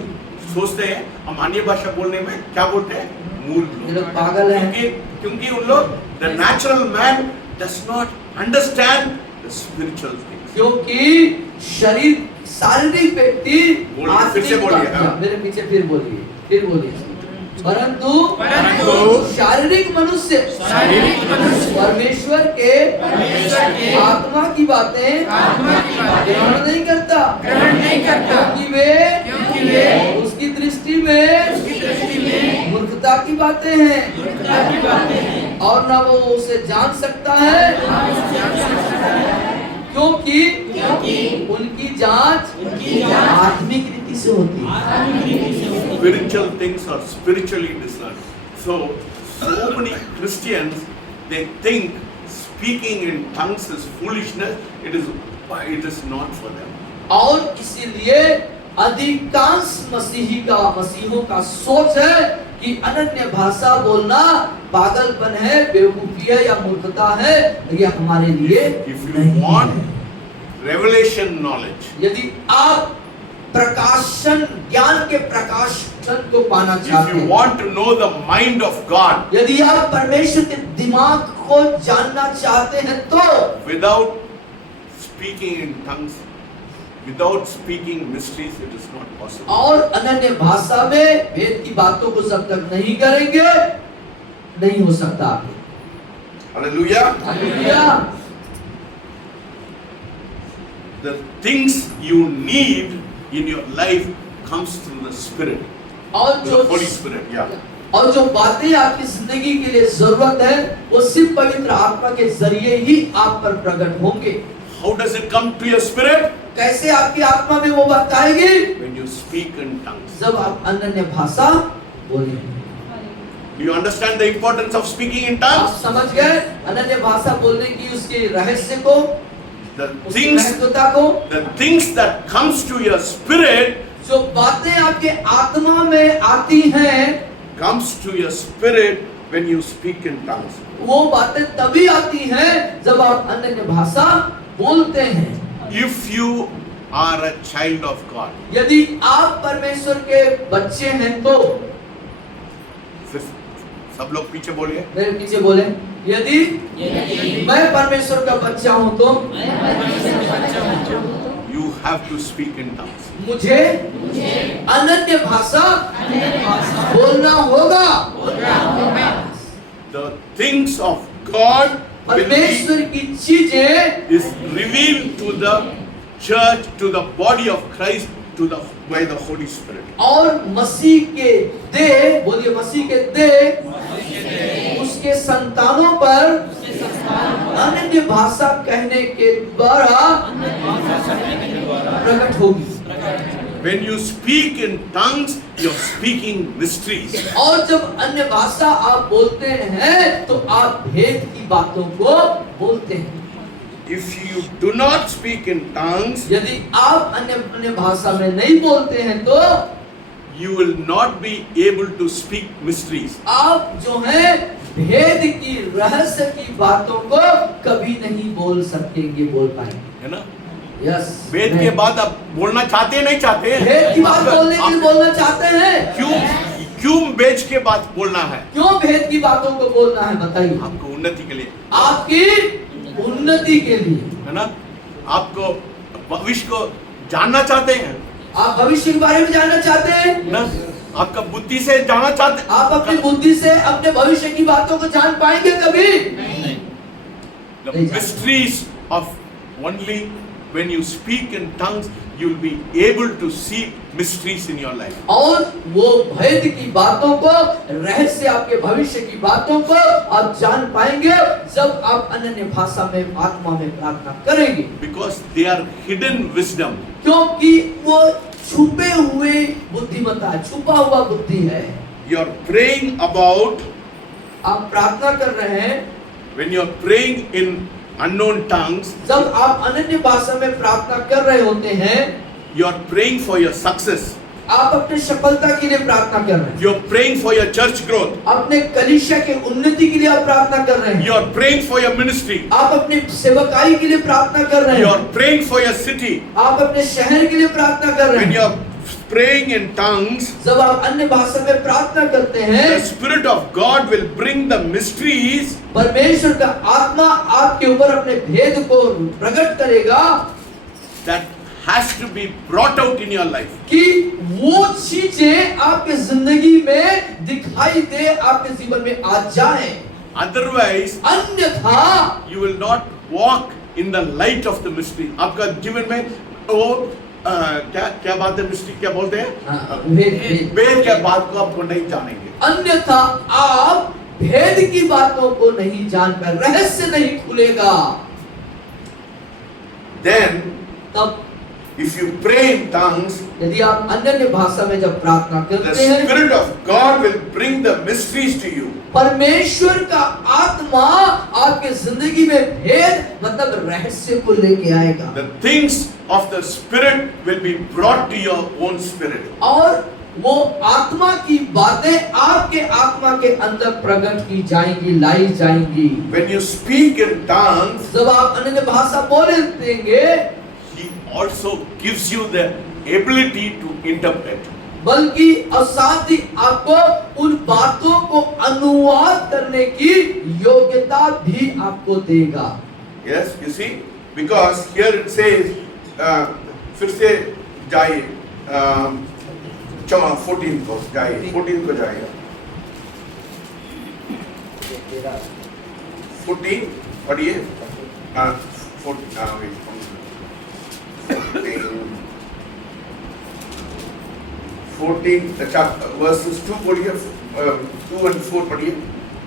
सोचते हैं हम अन्य भाषा बोलने में क्या बोलते हैं? मूल ये लोग पागल हैं। क्योंकि उन लोग the natural man does not understand the spiritual things. क्योंकि शारीरिक व्यक्ति फिर से बोलिए, हाँ। मेरे पीछे फिर बोलिए। परंतु शारीरिक मनुष्य परमेश्वर के आत्मा की बातें ग्रहण नहीं करता, क्योंकि वे उसकी दृष्टि में मूर्खता की बातें हैं और न वो उसे जान सकता है, क्योंकि उनकी जांच आत्मिक रीति से होती है। Spiritual things are spiritually discerned. So many Christians, they think speaking in tongues is foolishness. It is not for them. और इसीलिए अधिकांश मसीहों का सोच है कि अनन्य भाषा बोलना पागलपन है, बेवकूफी है या मूर्खता है, ये हमारे लिए If you want revelation knowledge, यदि आप प्रकाशन ज्ञान के प्रकाशन को पाना if चाहते you हैं, want to know the mind of God, यदि आप परमेश्वर के दिमाग को जानना चाहते हैं, तो without speaking in tongues, without speaking mysteries, it is not possible. और अनन्य भाषा में वेद की बातों को जब तक नहीं करेंगे, नहीं हो सकता। Hallelujah. Hallelujah. The things you need in your life comes through the Spirit, और the जो Holy Spirit. Yeah. और जो बातें आपकी जिंदगी के लिए जरूरत है, वो सिर्फ पवित्र आत्मा के जरिए ही आप पर प्रकट होंगे। How does it come to your spirit? कैसे आपकी आत्मा में वो बात आएगी? When you speak in tongues. जब आप अनन्य भाषा बोलेंगे। Do you understand the importance of speaking in आप tongues? समझ गए अनन्य भाषा बोलने की उसके रहस्य को? The उसकी things, महत्वता को, the things that comes to your spirit जो बातें आपके आत्मा में आती हैं, comes to your spirit when you speak in tongues. वो बातें तभी आती हैं जब आप अन्य भाषा बोलते हैं। If you are a child of God, यदि आप परमेश्वर के बच्चे हैं तो, सब लोग पीछे बोलिए, मेरे पीछे बोले, यदि मैं परमेश्वर का बच्चा हूं तो you have to speak in tongues. मुझे अनन्य भाषा बोलना होगा। The things of God will परमेश्वर be, की चीजें is revealed to the church, to the body of Christ, to the by the Holy Spirit. और मसीह के देह, बोलिए मसीह के देह, उसके संतानों पर अनन्य भाषा कहने के द्वारा प्रकट होगी। When you speak in tongues, you're speaking mysteries. और जब अन्य भाषा आप बोलते हैं तो आप भेद की बातों को बोलते हैं। If you do not speak in tongues, यदि आप अन्य भाषा में नहीं बोलते हैं तो you will not be able to speak mysteries. आप जो है भेद की, रहस्य की बातों को कभी नहीं बोल सकेंगे, बोल पाएंगे, है ना? यस। वेद के बाद आप बोलना चाहते हैं नहीं चाहते हैं? भेद की बात बोलने के लिए बोलना चाहते हैं। क्यों वेद के बाद बोलना है? क्यों भेद की बातों को बोलना है, बताइए। आपको उन्नति के लिए, आपकी उन्नति के लिए, है ना? आपको भविष्य को जानना चाहते हैं, आप भविष्य के बारे में जानना चाहते हैं ना? आपका बुद्धि से जानना चाहते हैं, आप अपनी बुद्धि से अपने भविष्य की बातों को जान पाएंगे कभी? The mysteries of only when you speak in tongues, you will be able to see mysteries in your life. और वो भेद की बातों को, रहस्य आपके भविष्य की बातों को आप जान पाएंगे जब आप अनन्य भाषा में, आत्मा में प्रार्थना करेंगे। Because they are hidden wisdom. क्योंकि वो छुपे हुए बुद्धिमत्ता है, छुपा हुआ बुद्धि है। You are praying about, आप प्रार्थना कर रहे हैं, when you are praying in unknown tongues, जब आप अनन्य भाषा में प्रार्थना कर रहे होते हैं, you are praying for your success. आप अपने सफलता के लिए प्रार्थना कर रहे हैं, You are praying for your church growth. अपने कलीसिया के उन्नति के लिए आप प्रार्थना कर रहे हैं, You are praying for your ministry. आप अपनी सेवकाई के लिए प्रार्थना कर रहे You हैं, are praying for your city. आप अपने शहर के लिए प्रार्थना कर रहे When you हैं। are praying in tongues, जब आप अन्य भाषा में प्रार्थना करते हैं, the Spirit of God will bring the mysteries परमेश्वर का आत्मा आपके ऊपर अपने भेद को प्रकट करेगा that has to be brought out in your life. कि वो चीजें आपके जिंदगी में दिखाई दे, आपके जीवन में आ जाए। Otherwise, अन्यथा you will not walk in the light of the mystery. आपका जीवन में वो क्या बात है, मिस्ट्री क्या बोलते हैं, वेद के बात को आपको नहीं जानेंगे। अन्यथा आप भेद की बातों को नहीं जान पाए, रहस्य नहीं खुलेगा। Then, तब if you pray in tongues, यदि आप अन्य भाषा में जब प्रार्थना the करते हैं, Spirit of God will bring the mysteries to you. परमेश्वर का आत्मा आपके जिंदगी में भेद मतलब रहस्य को लेके आएगा। The things of the Spirit will be brought to your own spirit. और वो आत्मा की बातें आपके आत्मा के अंदर प्रकट की जाएंगी, लाई जाएंगी। When you speak in tongues, जब आप अन्य भाषा बोल देंगे, He also gives you the ability to interpret. बल्कि और साथ ही आपको उन बातों को अनुवाद करने की योग्यता भी आपको देगा। Yes, you see, because here it says, फिर से जाइए 14 को जाइए, 14 को जाइएगा, 14 पढ़िए, 14 अच्छा verses 2 पढ़िए, 2 and 4 पढ़िए,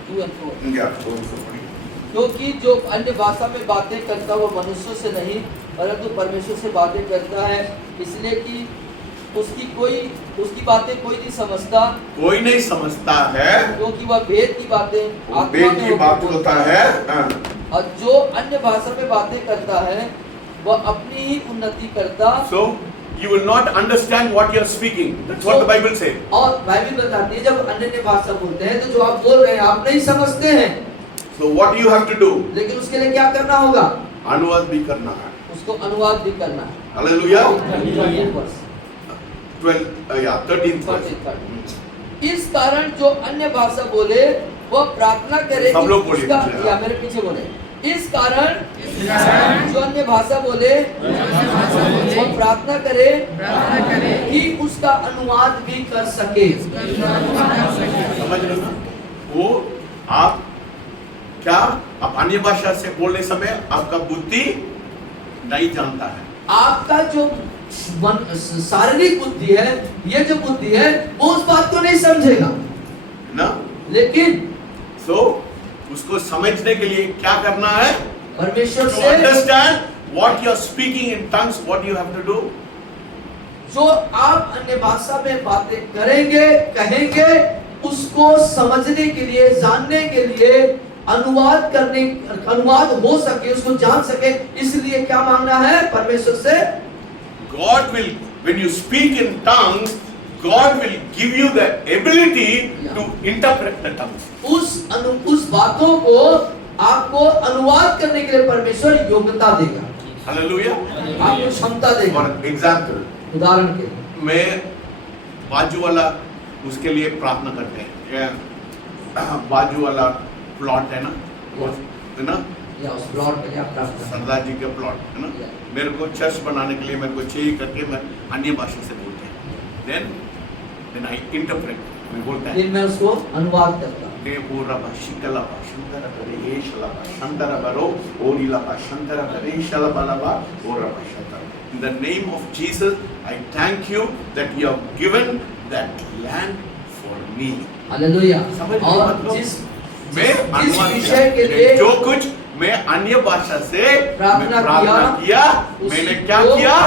2 and 4 या 2 and 4 पढ़िए। क्योंकि जो अन्य भाषा में बातें करता वो मनुष्यों से नहीं परंतु परमेश्वर से बातें करता है, इसलिए कि उसकी बातें कोई नहीं समझता, कोई नहीं समझता है, क्योंकि वह भेद की बातें आत्मा वेद में की बात होता है। और जो अन्य भाषा में बातें करता है वह अपनी ही उन्नति करता। So you will not understand what you are speaking. That's what the Bible says. और बाइबल बताती है जब अन्य भाषा बोलते हैं तो जो आप बोल रहे हैं आप नहीं समझते हैं, So what do you have to do? लेकिन उसके लिए क्या करना होगा? अनुवाद भी करना है. उसको अनुवाद भी करना है। Hallelujah. 13th verse। 13th verse. इस कारण जो अन्य भाषा बोले वह प्रार्थना करे सब कि लोग बोलिए उसका, पीछे, या मेरे पीछे बोले, इस कारण जो अन्य भाषा बोले वह प्रार्थना करे कि उसका अनुवाद भी कर सके। समझ रहे हो ना? वो आप क्या आप अन्य भाषा से बोलने समय आपका बुद्धि नहीं जानता है। आपका जो शारीरिक बुद्धि है, ये जो बुद्धि है वो उस बात को नहीं समझेगा ना? लेकिन So उसको समझने के लिए क्या करना है? परमेश्वर To से understand what you are speaking in tongues, what you have to do? जो आप अन्य भाषा में बातें करेंगे कहेंगे उसको समझने के लिए, जानने के लिए, अनुवाद हो सके, उसको जान सके, इसलिए क्या मांगना है परमेश्वर से? God will, when you speak in tongues, God will give you the ability to interpret the tongues. उस बातों को आपको अनुवाद करने के लिए परमेश्वर योग्यता देगा। Hallelujah. आपको क्षमता देगा। For example, उदाहरण के लिए मैं बाजू वाला उसके लिए प्रार्थना करते हैं। ये बाजू वाला प्लॉट है ना, वो है ना, या उस प्लॉट के लिए आप प्रार्थना करें। सरदार जी का प्लॉट है ना, मेरे को चर्च बनाने के लिए मेरे को चाहिए करके मैं अन्य भाषा से बोलते हैं। then I interpret, मैं बोलता है फिर मैं उसको अनुवाद करता हूँ। ने पूरा भाषिकला भाषांतर करे ये शला भाषांतर करो और इला भाषांतर करे शला बालाबा और भाषांतर। In the name of Jesus, I thank you that you have given that land for me. Hallelujah. समझ रहे और मतलब? जिस मैं अनुवाद विषय के लिए जो कुछ मैं अन्य भाषा से प्रार्थना किया, मैंने क्या किया?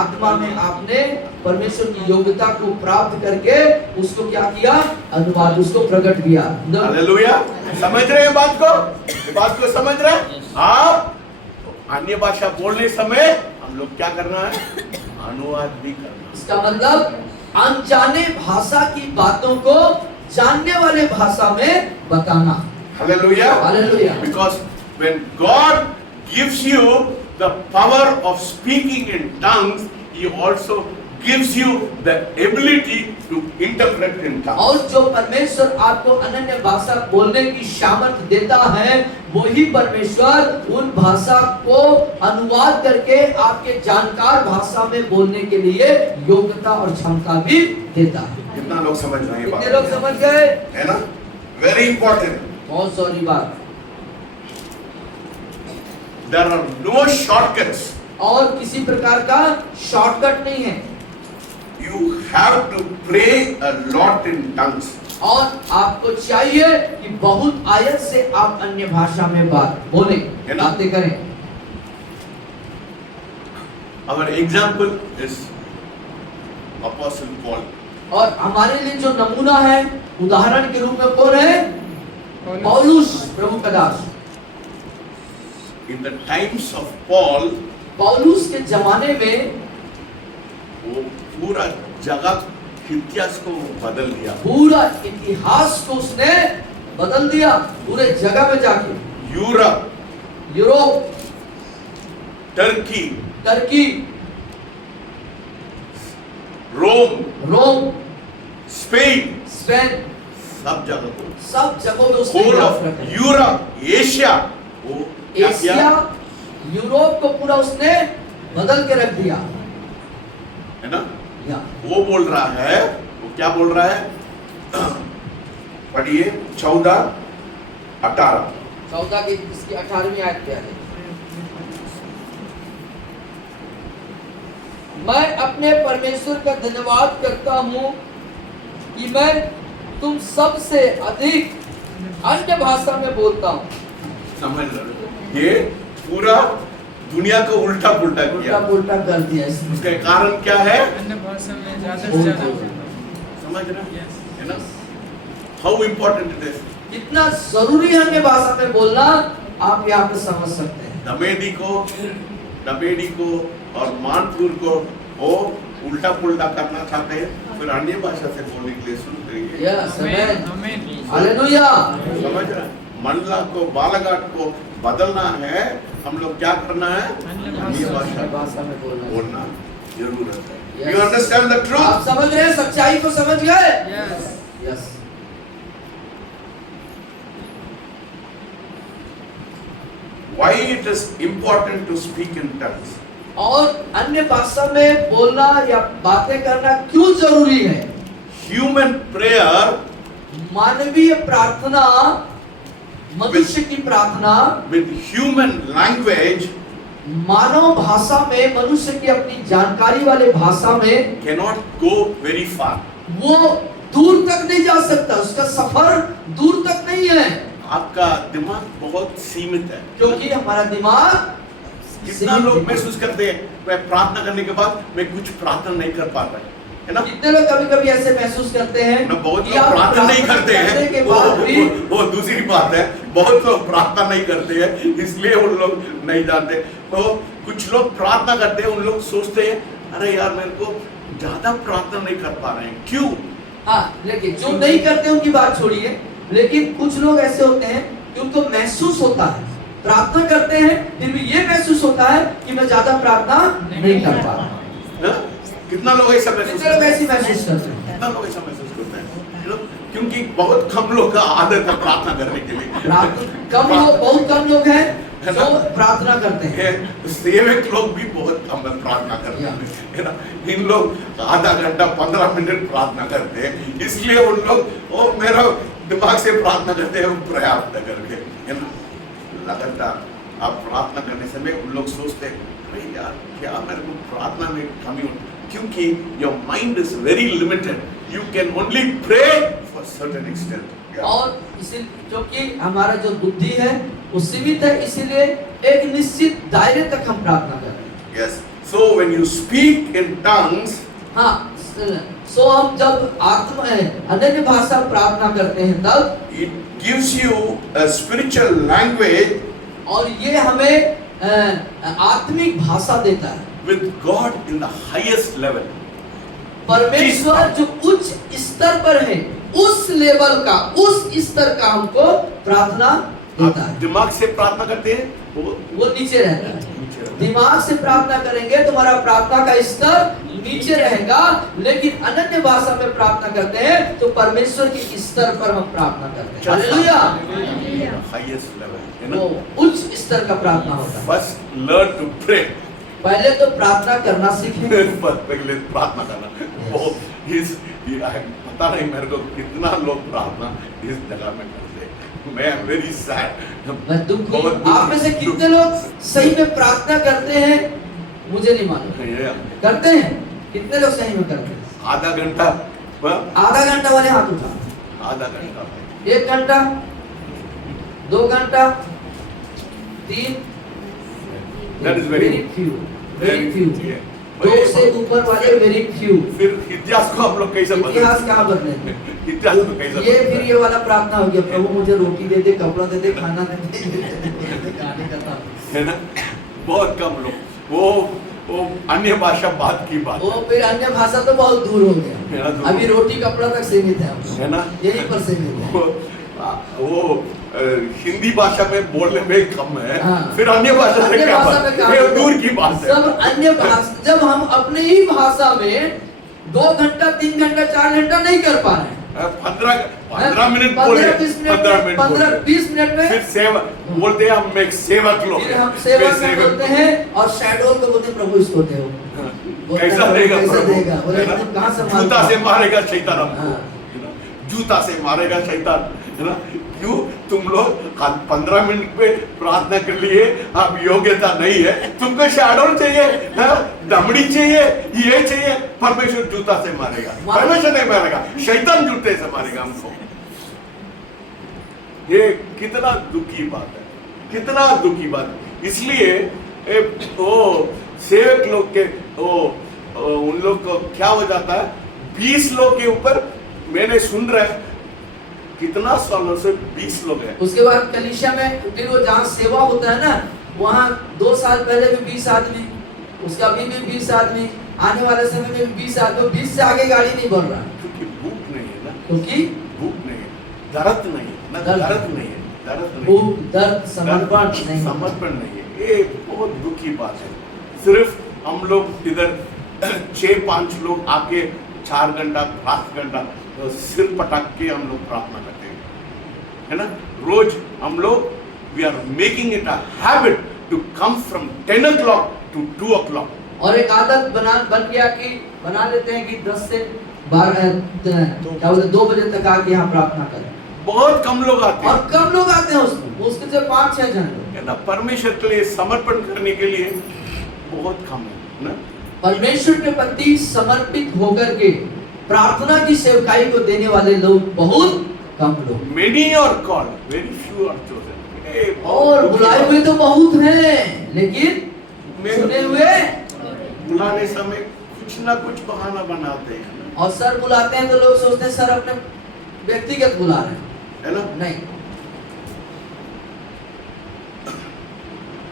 आत्मा में आपने परमेश्वर की योग्यता को प्राप्त करके उसको क्या किया? अनुवाद, उसको प्रकट किया। हालेलुया। समझ रहे हैं बात को? ये बात को समझ रहे हैं? आप अन्य भाषा बोलने समय हम लोग क्या करना है? अनुवाद भी करना। इसका मतलब अनजाने भाषा की बातों को जानने वाले भाषा में बताना। Hallelujah. Hallelujah. Because when God gives you the power of speaking in tongues, He also gives you the ability to interpret in tongues. और जो परमेश्वर आपको अनन्य भाषा बोलने की सामर्थ्य देता है, वही परमेश्वर उन भाषा को अनुवाद करके आपके जानकार भाषा में बोलने के लिए योग्यता और क्षमता भी देता है। कितना लोग समझ रहे हैं ये कितने लोग बात? समझ गए? है ना? Very important. बहुत सारी बात। There are no shortcuts. और किसी प्रकार का शॉर्टकट नहीं है। You have to pray a lot in tongues. और आपको चाहिए कि बहुत आयत से आप अन्य भाषा में बात बोलें, है ना? बातें करें। Our example is Apostle Paul. और हमारे लिए जो नमूना है, उदाहरण के रूप में कौन है? पौलुस, प्रभु का दास। In the times of Paul, पौलुस के जमाने में वो पूरा जगत इतिहास को बदल दिया। पूरा इतिहास को उसने बदल दिया, पूरे जगह में जाके। यूरोप, यूरोप, टर्की, टर्की, रोम, स्पेन, स्पेन, सब जगहों में उसने होल व्याप ऑफ रखा। यूरोप, एशिया, वो क्या एशिया, किया? यूरोप को पूरा उसने बदल के रख दिया, है ना? या वो बोल रहा है, वो क्या बोल रहा है? पढ़िए 14-18। 14 की इसकी 18वीं आयत पे आ गई। मैं अपने परमेश्वर का धन्यवाद करता हूँ कि मैं तुम सबसे अधिक अन्य भाषा में बोलता हूँ। समझ रहे? ये पूरा दुनिया को उल्टा पुल्टा किया। उल्टा कर दिया इसने। उसका कारण क्या है? अन्य भाषा में ज़्यादा से ज़्यादा समझ रहे है ना? How important it is. कितना जरूरी है अन्य भाषा में बोलना, आप यहाँ पे समझ सकते हैं। दमेडी को और मानपुर को वो उल्टा पुल्टा करना चाहते हैं, फिर अन्य भाषा से बोलने के लिए शुरू करेंगे। यस, आमेन, आमीन। हालेलुया। समझ रहे हैं? मंडला को बालाघाट को बदलना है, हम लोग क्या करना है? अन्य भाषा में बोलना जरूरत है। Yes. You understand the आप truth? समझ रहे हैं, सच्चाई को समझ गए? Yes. Yes. Why it is important to speak in tongues? और अन्य भाषा में बोलना या बातें करना क्यों जरूरी है? Human prayer मानवीय प्रार्थना, मनुष्य की प्रार्थना with human language मानव भाषा में, मनुष्य की अपनी जानकारी वाले भाषा में cannot go very far. वो दूर तक नहीं जा सकता, उसका सफर दूर तक नहीं है, आपका दिमाग बहुत सीमित है। क्योंकि हमारा दिमाग कितना लोग महसूस करते हैं, मैं प्रार्थना करने के बाद मैं कुछ प्रार्थना नहीं कर पा रहा है ना? कितने लोग कभी-कभी ऐसे महसूस करते हैं ना बहुत कि लोग आप प्रार्थना नहीं करते करने के हैं, बाद भी वो दूसरी बात है। बहुत लोग प्रार्थना नहीं करते हैं, इसलिए उन लोग नहीं जानते। तो कुछ लोग प्रार्थना करते हैं, उन लोग सोचते हैं अरे यार मेरे को ज्यादा प्रार्थना नहीं कर पा रहे हैं, क्यों? हाँ, लेकिन जो नहीं करते उनकी बात छोड़िए, लेकिन कुछ लोग ऐसे होते हैं कि उनको महसूस होता है, प्रार्थना करते हैं फिर भी ये महसूस होता है कि मैं ज्यादा प्रार्थना नहीं कर पा रहा। हाँ? कितना लोग ऐसा महसूस कितने लोग करते हैं? ऐसी महसूस करते हैं? कितना लोग ऐसा महसूस करते हैं? You know, क्योंकि बहुत कम लोग का आदत है प्रार्थना करने के लिए। कम लोग, बहुत कम लोग हैं है जो ना? प्रार्थना करते हैं। सेवक लोग भी बहुत कम है प्रार्थना करते हैं, है ना? इन लोग आधा घंटा 15 मिनट प्रार्थना करते हैं, इसलिए उन लोग ओ मेरा दिमाग से प्रार्थना करते हैं पर्याप्त करके, है ना? लगातार आप प्रार्थना करने समय उन लोग सोचते हैं अरे यार क्या मेरे को प्रार्थना में कमी होती, क्योंकि your mind is very limited, you can only pray for certain extent. और इसी क्योंकि हमारा जो बुद्धि है वो सीमित है, इसीलिए एक निश्चित दायरे तक हम प्रार्थना कर रहे हैं। Yes. So when you speak in tongues, हाँ, सो हम जब अन्य भाषा प्रार्थना करते हैं तब it gives you a spiritual language और ये हमें आत्मिक भाषा देता है with God in the highest level. परमेश्वर जो उच्च स्तर पर है, उस लेवल का, उस स्तर का हमको प्रार्थना देता आप है। दिमाग से प्रार्थना करते हैं वो नीचे रहता है। दिमाग से प्रार्थना करेंगे तो हमारा प्रार्थना का स्तर नीचे रहेगा, लेकिन अनन्य भाषा में प्रार्थना करते हैं तो परमेश्वर के स्तर पर हम प्रार्थना करते हैं। हालेलुया। highest level, है वो ना? उच्च स्तर का प्रार्थना होता है। First learn to pray. पहले तो प्रार्थना करना सीखें। पहले प्रार्थना करना। वो पता नहीं मेरे को कितना लोग प्रार्थना इस जगह में करते हैं। मैं वेरी सैड। मैं दुखी। आप में से कितने लोग सही में प्रार्थना करते हैं मुझे नहीं मालूम। करते हैं? कितने लोग सही में करते हैं? आधा घंटा, आधा घंटा वाले हाथ उठा। आधा घंटा, 1 घंटा, 2 घंटा, 3। That is very few, very few। yeah. 2 से ऊपर वाले very few। फिर इतिहास को आप लोग कैसे इतिहास कहाँ बदले? इतिहास को कैसे ये फिर ये वाला प्रार्थना हो गया, प्रभु मुझे रोटी दे दे, कपड़ा दे दे, खाना दे दे, गाने का। है ना? बहुत कम लोग वो अन्य भाषा बात की बात वो फिर अन्य भाषा तो बहुत दूर हो गया। है ना? अभी रोटी कपड़ा तक सीमित है हम लोग। है ना? यहीं पर सीमित है। वो हिंदी भाषा में बोलने में कम है, हाँ। फिर अन्य भाषा से अन्य क्या भाषा बात? में कहाँ ये है? दूर की बात है। सब अन्य भाषा, जब हम अपने ही भाषा में 2 घंटा, 3 घंटा, 4 घंटा नहीं कर पा रहे हैं। 15 मिनट बोले, 15-20 मिनट में फिर सेवा बोलते हैं, हम एक सेवक लोग फिर हैं। हम सेवा फिर में बोलते हैं और शैडो को बोलते हैं प्रभु इसको दे। कैसा देगा प्रभु? बोले है ना? तुम कहाँ से जूता से मारेगा शैतान हमको, हाँ। है ना? जूता से मारेगा शैतान, है ना? क्यों? तुम लोग 15 मिनट पे प्रार्थना कर लिए, अब योग्यता नहीं है, तुमको शैडो चाहिए, दमड़ी चाहिए, ये चाहिए, परमेश्वर जूता से मारेगा। परमेश्वर नहीं मारेगा, शैतान जूते से मारेगा हमको। ये कितना दुखी बात है, कितना दुखी बात है। इसलिए वो सेवक लोग के उन लोग को क्या हो जाता है, 20 लोग के ऊपर मैंने सुन रहा है कितना सालों से 20 लोग हैं। उसके बाद कलीसिया में फिर वो जहाँ सेवा होता है ना, वहाँ 2 साल पहले भी 20 आदमी, उसका अभी भी 20 आदमी, आने वाले समय में भी 20 आदमी, 20 से आगे गाड़ी नहीं बढ़ रहा, क्योंकि भूख नहीं है ना, क्योंकि भूख नहीं है, दर्द नहीं है ना, दर्द। दर्द नहीं है, दर्द नहीं भूख, है, दर्द, समर्पण नहीं, समर्पण नहीं है। ये बहुत दुख की बात है। सिर्फ हम लोग इधर 6-5 लोग आके 4 घंटा 5 घंटा सिर पटक के हम लोग प्रार्थना करते हैं, है ना। रोज हम लोग we are making it a habit to come from 10 o'clock to 2 o'clock। और एक आदत बन गया कि बना लेते हैं कि 10 से 12 क्या बोलते 2 बजे तक आके यहाँ प्रार्थना करें। बहुत कम लोग आते और हैं, कम लोग आते हैं उसमें, मुश्किल से 5-6 जन लोग। है ना। परमेश्वर के लिए समर्पण करने के लिए बहुत कम है ना। परमेश्वर के प्रति समर्पित होकर के प्रार्थना की सेवकाई को देने वाले लोग बहुत कम लोग, Many are called, very few are chosen। और बुलाए हुए तो बहुत हैं, लेकिन चुने हुए। बुलाने समय कुछ ना कुछ बहाना बनाते हैं ना, और सर बुलाते हैं तो लोग सोचते हैं सर अपने व्यक्तिगत बुला रहे हैं, है ना। नहीं।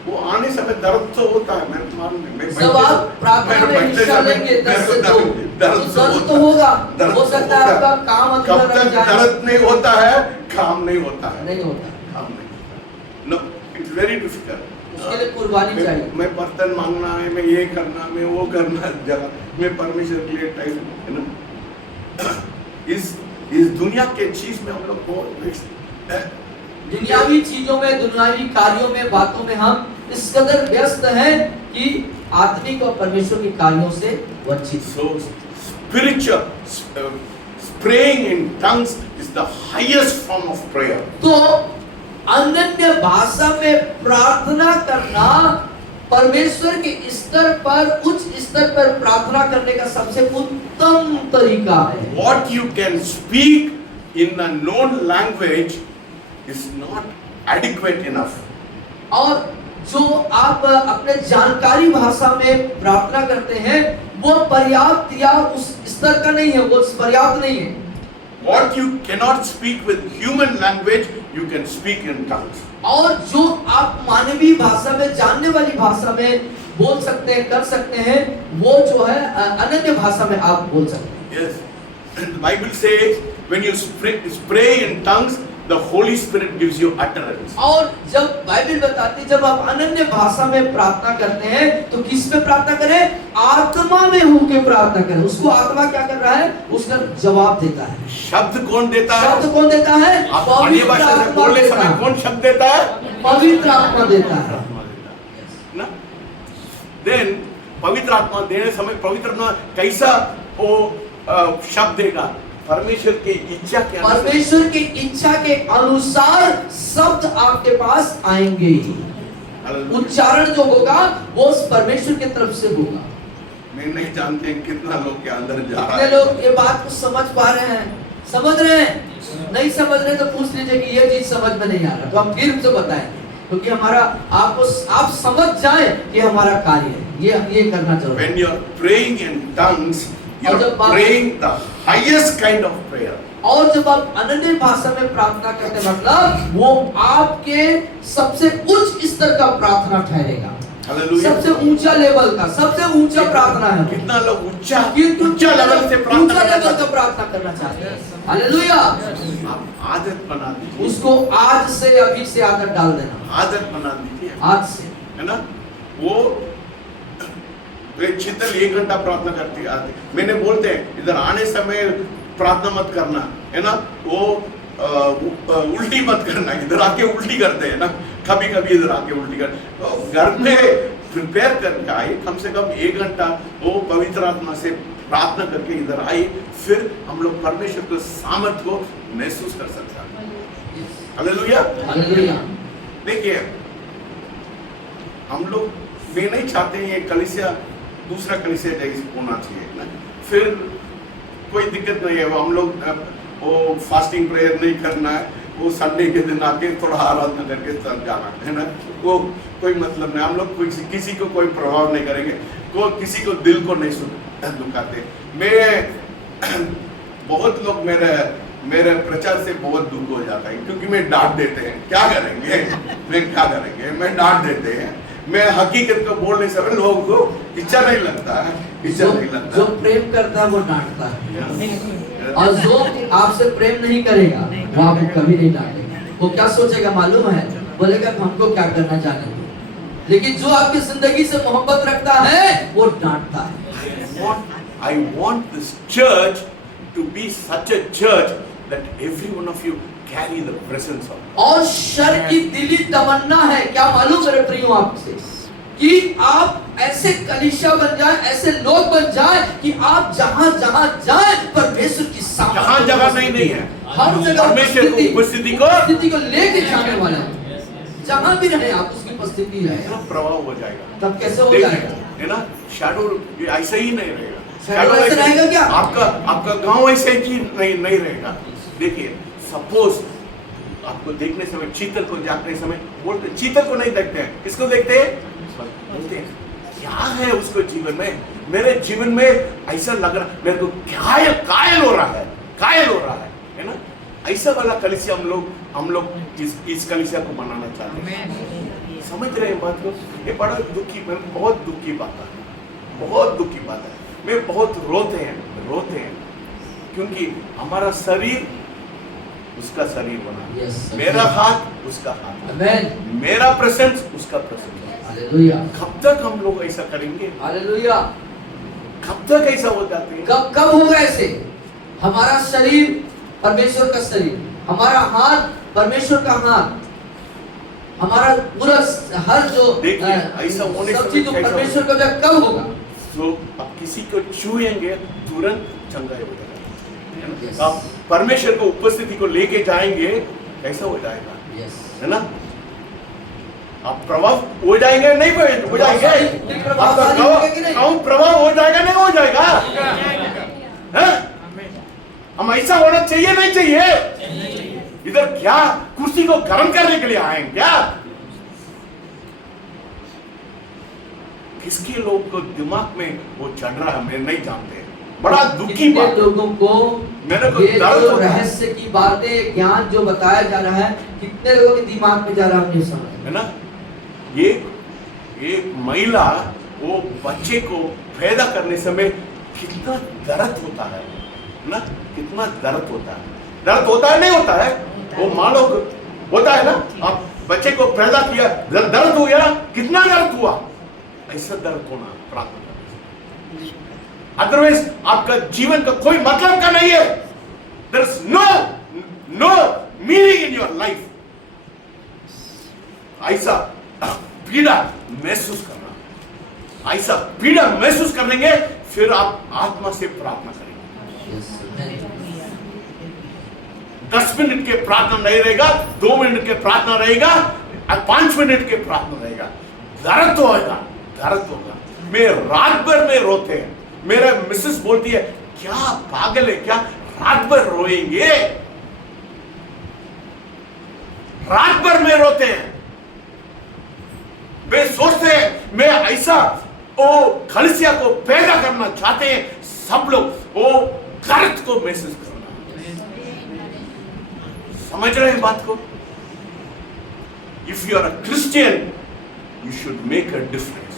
वो आने समय दर्द तो होता है, मैं मान मैं जब आप प्रार्थना में हिस्सा लेंगे 10 से 2 दर्द तो होगा, हो सकता है आपका काम कब अधूरा रह तक जाए, दर्द नहीं होता है काम नहीं होता है, नहीं होता, काम नहीं होता। No, it's very difficult. उसके लिए कुर्बानी चाहिए। मैं बर्तन मांगना है, मैं ये करना, मैं वो करना, जगह मैं परमेश्वर के लिए टाइम, है ना। इस दुनिया के चीज में हम लोग बहुत दुनियावी चीजों में, दुनियावी कार्यों में, बातों में हम इस कदर व्यस्त हैं कि आत्मिक और परमेश्वर के कार्यों से वंचित। So spiritual praying in tongues is the highest form of prayer। तो अन्य भाषा में प्रार्थना करना परमेश्वर के स्तर पर, उच्च स्तर पर प्रार्थना करने का सबसे उत्तम तरीका है। What you can speak in a known language is not adequate enough। और जो आप अपने जानकारी भाषा में प्रार्थना करते हैं वो पर्याप्त या उस स्तर का नहीं है, वो पर्याप्त नहीं है। What you cannot speak with human language, you can speak in tongues। और जो आप मानवीय भाषा में, जानने वाली भाषा में बोल सकते हैं, कर सकते हैं, वो जो है अनन्य भाषा में आप बोल सकते हैं। Yes, the Bible says when you pray in tongues, the Holy Spirit gives you utterance। और जब बाइबल बताती, जब आप अनन्य भाषा में प्रार्थना करते हैं तो किस पे प्रार्थना करें? आत्मा में होकर प्रार्थना करें। उसको आत्मा क्या कर रहा है? उसका जवाब देता है। शब्द कौन देता है? शब्द कौन देता है? आप अन्य भाषा में बोलने समय कौन शब्द देता है? पवित्र आत्मा देता है ना। देन पवित्र आत्मा देने समय पवित्र आत्मा कैसा वो शब्द देगा? परमेश्वर की इच्छा के अनुसार, परमेश्वर की इच्छा के अनुसार शब्द आपके पास आएंगे। उच्चारण जो होगा वो परमेश्वर की तरफ से होगा। मैं नहीं जानते कितना लोग के अंदर जा रहा कितने है। लोग ये बात को समझ पा रहे हैं? समझ रहे हैं? नहीं समझ रहे तो पूछ लीजिए कि ये चीज समझ में नहीं आ रहा, तो हम फिर से बताएंगे, क्योंकि हमारा आप समझ जाए कि हमारा कार्य है, ये करना जरूरी है। When you are praying in tongues, you are praying the highest kind of prayer। और जब आप अनन्य भाषा में प्रार्थना करते मतलब वो आपके सबसे उच्च स्तर का प्रार्थना ठहरेगा। हालेलुया। सबसे ऊंचा लेवल का, सबसे ऊंचा प्रार्थना है। कितना लोग ऊंचा ऊंचा लेवल से ऊंचा लेवल का प्रार्थना प्रार्थना करना चाहते हैं। हालेलुया। आप आदत बना दीजिए, उसको आज से, अभी से आदत डाल देना, आदत बना दीजिए, आज से, है ना। वो शीतल 1 घंटा प्रार्थना करती आती, मैंने बोलते हैं इधर आने समय प्रार्थना मत करना, है ना। वो उल्टी मत करना, इधर आके उल्टी करते हैं ना, कभी कभी इधर आके उल्टी कर। तो घर में प्रिपेयर करके आए, कम से कम 1 घंटा वो पवित्र आत्मा से प्रार्थना करके इधर आए, फिर हम लोग परमेश्वर के सामर्थ को महसूस कर सकते हैं। हालेलुया। हालेलुया। देखिए हम लोग, मैं नहीं चाहते ये कलीसिया दूसरा कलीसिया जैसे होना चाहिए ना। फिर कोई दिक्कत नहीं है, वो हम लोग वो फास्टिंग प्रेयर नहीं करना है, वो संडे के दिन आके थोड़ा आराधना करके जाना है ना, वो कोई मतलब नहीं। हम लोग किसी को कोई प्रभाव नहीं करेंगे, किसी को दिल को नहीं दुखाते। मैं बहुत लोग मेरे मेरे प्रचार से बहुत दुख हो जाता है, क्योंकि मैं डांट देते हैं, क्या करेंगे, मैं डांट देते हैं, मैं हकीकत को बोलने से लोगों को इच्छा नहीं लगता है, जो प्रेम करता है वो डांटता है, और जो आपसे प्रेम नहीं करेगा वो आपको कभी नहीं डांटेगा। वो क्या सोचेगा मालूम है, बोलेगा हमको क्या करना जाने दो। लेकिन जो आपकी जिंदगी से मोहब्बत रखता है वो डांटता है। I want this church to be such a church that every one of you carry the presence of God. और शर की दिली तमन्ना है, क्या मालूम मेरे प्रियो आपसे, कि आप ऐसे कलीसिया बन जाए, ऐसे लोग बन जाए कि आप जहां जहां जाए परमेश्वर की जहां जगह नहीं है, हर जगह परमेश्वर की उपस्थिति को लेके जाने वाला है। जहां भी रहे आप उसकी उपस्थिति है, प्रभाव हो जाएगा। तब कैसे हो जाएगा, है ना, शैडो ऐसा ही नहीं रहेगा। शैडो ऐसे रहेगा क्या? आपका गांव ऐसे ही नहीं रहेगा। देखिए, सपोज आपको देखने समय, चीतल को देखने समय बोलते, चीतल को नहीं देखते हैं, किसको देखते हैं? बोलते हैं क्या है उसको जीवन में, मेरे जीवन में ऐसा लग रहा, मेरे को कायल हो रहा है ना। ऐसा वाला कलीसिया हम लोग इस कलीसिया को बनाना चाहते हैं। समझ रहे हैं बात को? ये बड़ा बहुत दुखी बात है। मैं बहुत रोते हैं क्योंकि हमारा शरीर उसका शरीर बना, मेरा हाथ उसका हाथ, मेरा प्रेजेंस उसका प्रेजेंस। हालेलुया। कब तक हम लोग ऐसा करेंगे? हालेलुया। कब तक ऐसा हो जाते हैं? कब होगा ऐसे? हमारा शरीर परमेश्वर का शरीर, हमारा हाथ परमेश्वर का हाथ, हमारा पूरा हर जो ऐसा होने सब चीज परमेश्वर का कब होगा? तो अब किसी को छुएंगे तुरंत चंगा हो जाएगा। आप परमेश्वर को उपस्थिति को लेके जाएंगे, कैसा हो जाएगा? है ना, आप प्रभाव हो जाएंगे, नहीं हो जाएंगे? आपका प्रभाव हो जाएगा, नहीं हो जाएगा? हम ऐसा होना चाहिए, नहीं चाहिए? इधर क्या कुर्सी को गर्म करने के लिए आए क्या? किसके लोग को दिमाग में वो चढ़ रहा है, मैं नहीं जानते। बड़ा दुखी बात, लोगों को मेरे को ये दर्द जो होता है। रहस्य की बातें, ज्ञान जो बताया जा रहा है, कितने लोगों के दिमाग में जा रहा है, समझ है ना। एक महिला वो बच्चे को पैदा करने समय कितना दर्द होता है ना, कितना दर्द होता है, नहीं होता है? वो माँ लोग होता है ना, आप बच्चे को पैदा किया, दर्द हो गया, कितना दर्द हुआ, ऐसा दर्द होना प्राप्त करना। अदरवाइज आपका जीवन का कोई मतलब का नहीं है। There is no meaning in your life. ऐसा पीड़ा महसूस करना, ऐसा पीड़ा महसूस करेंगे, फिर आप आत्मा से प्रार्थना करेंगे। 10 मिनट के प्रार्थना नहीं रहेगा, 2 मिनट के प्रार्थना रहेगा, 5 मिनट के प्रार्थना रहेगा, दर्द होगा। मैं रात भर में रोते हैं, मेरा मिसेस बोलती है क्या पागल है क्या, रात भर रोएंगे? रात भर में रोते हैं। वे सोचते हैं मैं ऐसा वो कलीसिया को पैदा करना चाहते हैं, सब लोग वो दर्द को महसूस करना। समझ रहे हैं बात को? If you are a Christian you should make a difference.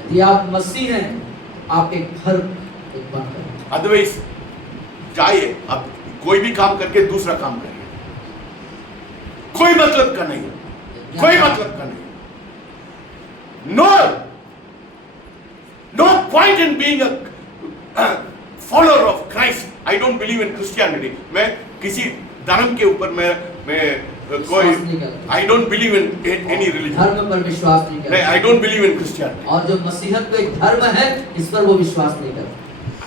यदि आप मसीह हैं, आप एक घर बनकर, अदरवाइज जाइए आप कोई भी काम करके दूसरा काम करिए, कोई मतलब का नहीं, कोई मतलब का नहीं। No point in being a follower of Christ. I don't believe in Christianity. मैं किसी धर्म के ऊपर मैं कोई I don't believe in any religion. धर्म पर विश्वास नहीं करता। I don't believe in Christianity. और जो मसीहत तो एक धर्म है, इस पर वो विश्वास नहीं करता।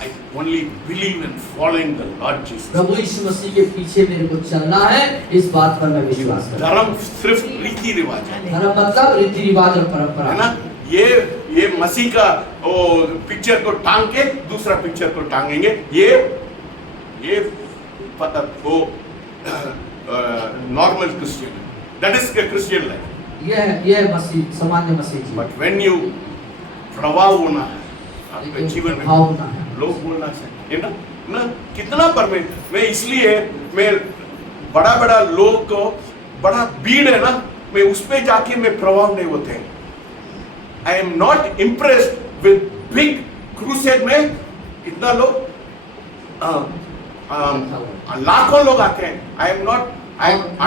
I only believe in following the Lord Jesus. प्रभु यीशु मसीह के पीछे मेरे को चलना है, इस बात पर मैं विश्वास करता हूँ। धर्म सिर्फ रीति रिवाज है। धर्म मतलब रीति रिवाज और परंपरा है ना। ये मसीह का वो पिक्चर को टांग के दूसरा पिक्चर को टांगेंगे, ये पता वो normal Christian, that is Christian life. ये मसीह, सामान्य मसीह जी। बट व्हेन यू प्रभाव होना है आपके जीवन में, होना है, लोग बोलना चाहिए ना, ना कितना परमेश्वर, मैं इसलिए मैं बड़ा बड़ा लोग को बड़ा भीड़ है ना, मैं उस पे जाके मैं प्रभाव नहीं होते हैं. आई am not impressed with big crusade में कितना लोग लाखों लोग आते हैं. आई एम नॉट,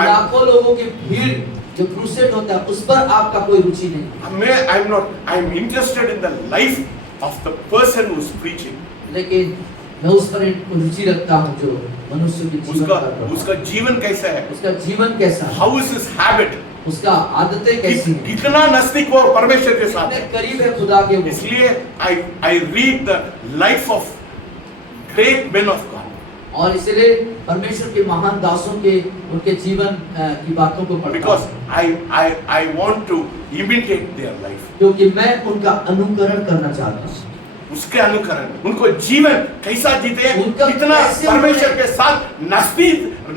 लाखों लोगों की भीड़ जो क्रूसेड होता है उस पर आपका कोई रुचि नहीं. I am interested in the life of the person who is preaching. लेकिन मैं उस पर रुचि रखता हूँ जो मनुष्य के जीवन पर उसका जीवन कैसा है, उसका जीवन कैसा है, हाउ इज हिज हैबिट, उसका आदतें कैसी हैं, कितना नजदीक वो परमेश्वर के साथ कितने है. करीब है खुदा के वो. इसलिए I read the life of great main of God. और इसलिए परमेश्वर के महान दासों के उनके जीवन की बातों को पढ़ता बिकॉज हूं, I want to imitate their life. क्योंकि मैं उनका अनुकरण करना चाहता हूँ. उसके अनुकरण, उनको जीवन कैसा जीते, उनका कितना कैसे परमेश्वर उन्होंने- के साथ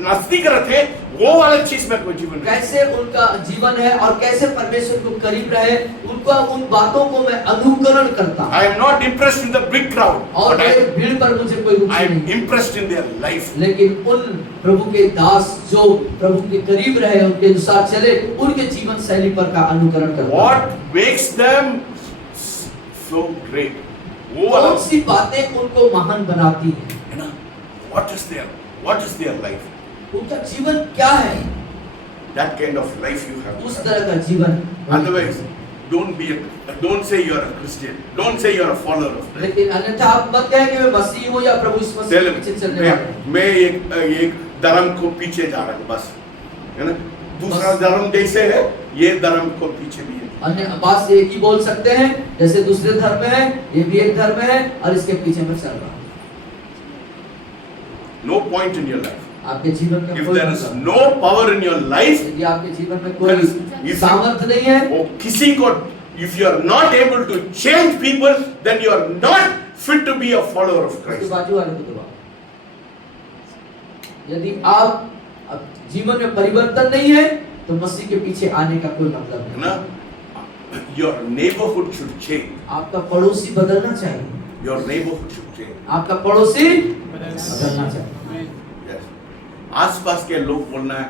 नजदीक रहते, वो वाला चीज में कोई जीवन नहीं. कैसे उनका जीवन है और कैसे परमेश्वर को करीब रहे, उनका उन बातों को मैं अनुकरण करता हूँ. आई am not impressed in the big crowd, और बट मेरे भीड़ पर मुझे कोई आई रुचि एम नहीं, इम्प्रेस्ड इन देयर लाइफ. लेकिन उन प्रभु के दास जो प्रभु के करीब रहे, उनके अनुसार चले, उनके जीवन शैली पर का अनुकरण करता हूं. What makes them so great? वो कौन वाला सी बातें उनको महान बनाती हैं, है ना. What is their life? उनका जीवन क्या है, That kind of life you have. उस तरह का जीवन. Otherwise, don't say you are a Christian. Don't say you are a follower of Christ. लेकिन अन्यथा आप मत कहें कि मैं मसीह हूँ या प्रभु यीशु मसीह Tell के him, पीछे चलने वाला हूँ. मैं एक धर्म को पीछे जा रहा हूँ बस, है ना. दूसरा धर्म जैसे है, ये धर्म को पीछे भी है. अन्य बात एक ही बोल सकते हैं, जैसे दूसरे धर्म में है, ये भी एक धर्म है और इसके पीछे मैं चल रहा हूँ. No point in your life. आपके जीवन का If कोई there is मतलब, no power in your life, यदि आपके जीवन में there is, कोई if सामर्थ्य नहीं है, वो किसी को, if you are not able to change people, then you are not fit to be a follower of उसके Christ. बाजू वाले को दबाओ. यदि आप अब जीवन में परिवर्तन नहीं है तो मसीह के पीछे आने का कोई मतलब है नहीं. ना. Your neighborhood should change. आपका पड़ोसी बदलना चाहिए, Your neighborhood should change. आपका पड़ोसी बदलना चाहिए. Yes. आसपास के लोग बोलना है,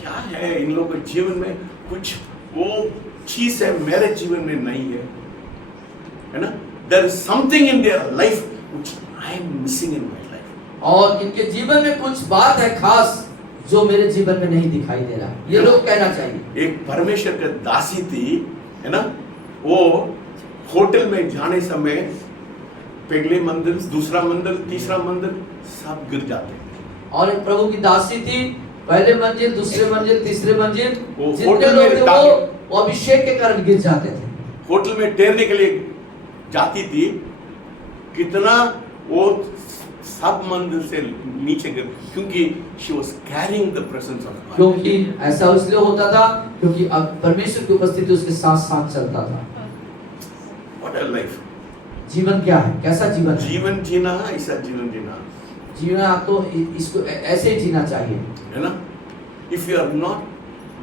क्या है इन लोगों के जीवन में, कुछ वो चीज है मेरे जीवन में नहीं है, है ना. There is something in their life which I am missing in my life. और इनके जीवन में कुछ बात है खास जो मेरे जीवन में नहीं दिखाई दे रहा, ये लोग कहना चाहिए. एक परमेश्वर का दासी थी, है ना. वो होटल में जाने समय पहले मंजिल, दूसरा मंजिल, तीसरा मंजिल सब गिर जाते हैं. और एक प्रभु की दासी थी, पहले मंजिल, दूसरे मंजिल, तीसरे मंजिल, वो जितने होटल लोग में थे वो अभिषेक के कारण गिर जाते थे. होटल में ठहरने के लिए जाती थी, कितना वो सब मंदिर से नीचे गिर, क्योंकि she was carrying the presence of God. क्योंकि ऐसा इसलिए होता था क्योंकि अब परमेश्वर की उपस्थिति उसके साथ साथ चलता था. What a life. जीवन क्या है, कैसा जीवन है? जीवन जीना, ऐसा जीवन जीना, जीवन आप तो इसको ऐसे ही जीना चाहिए, है ना. If you are not,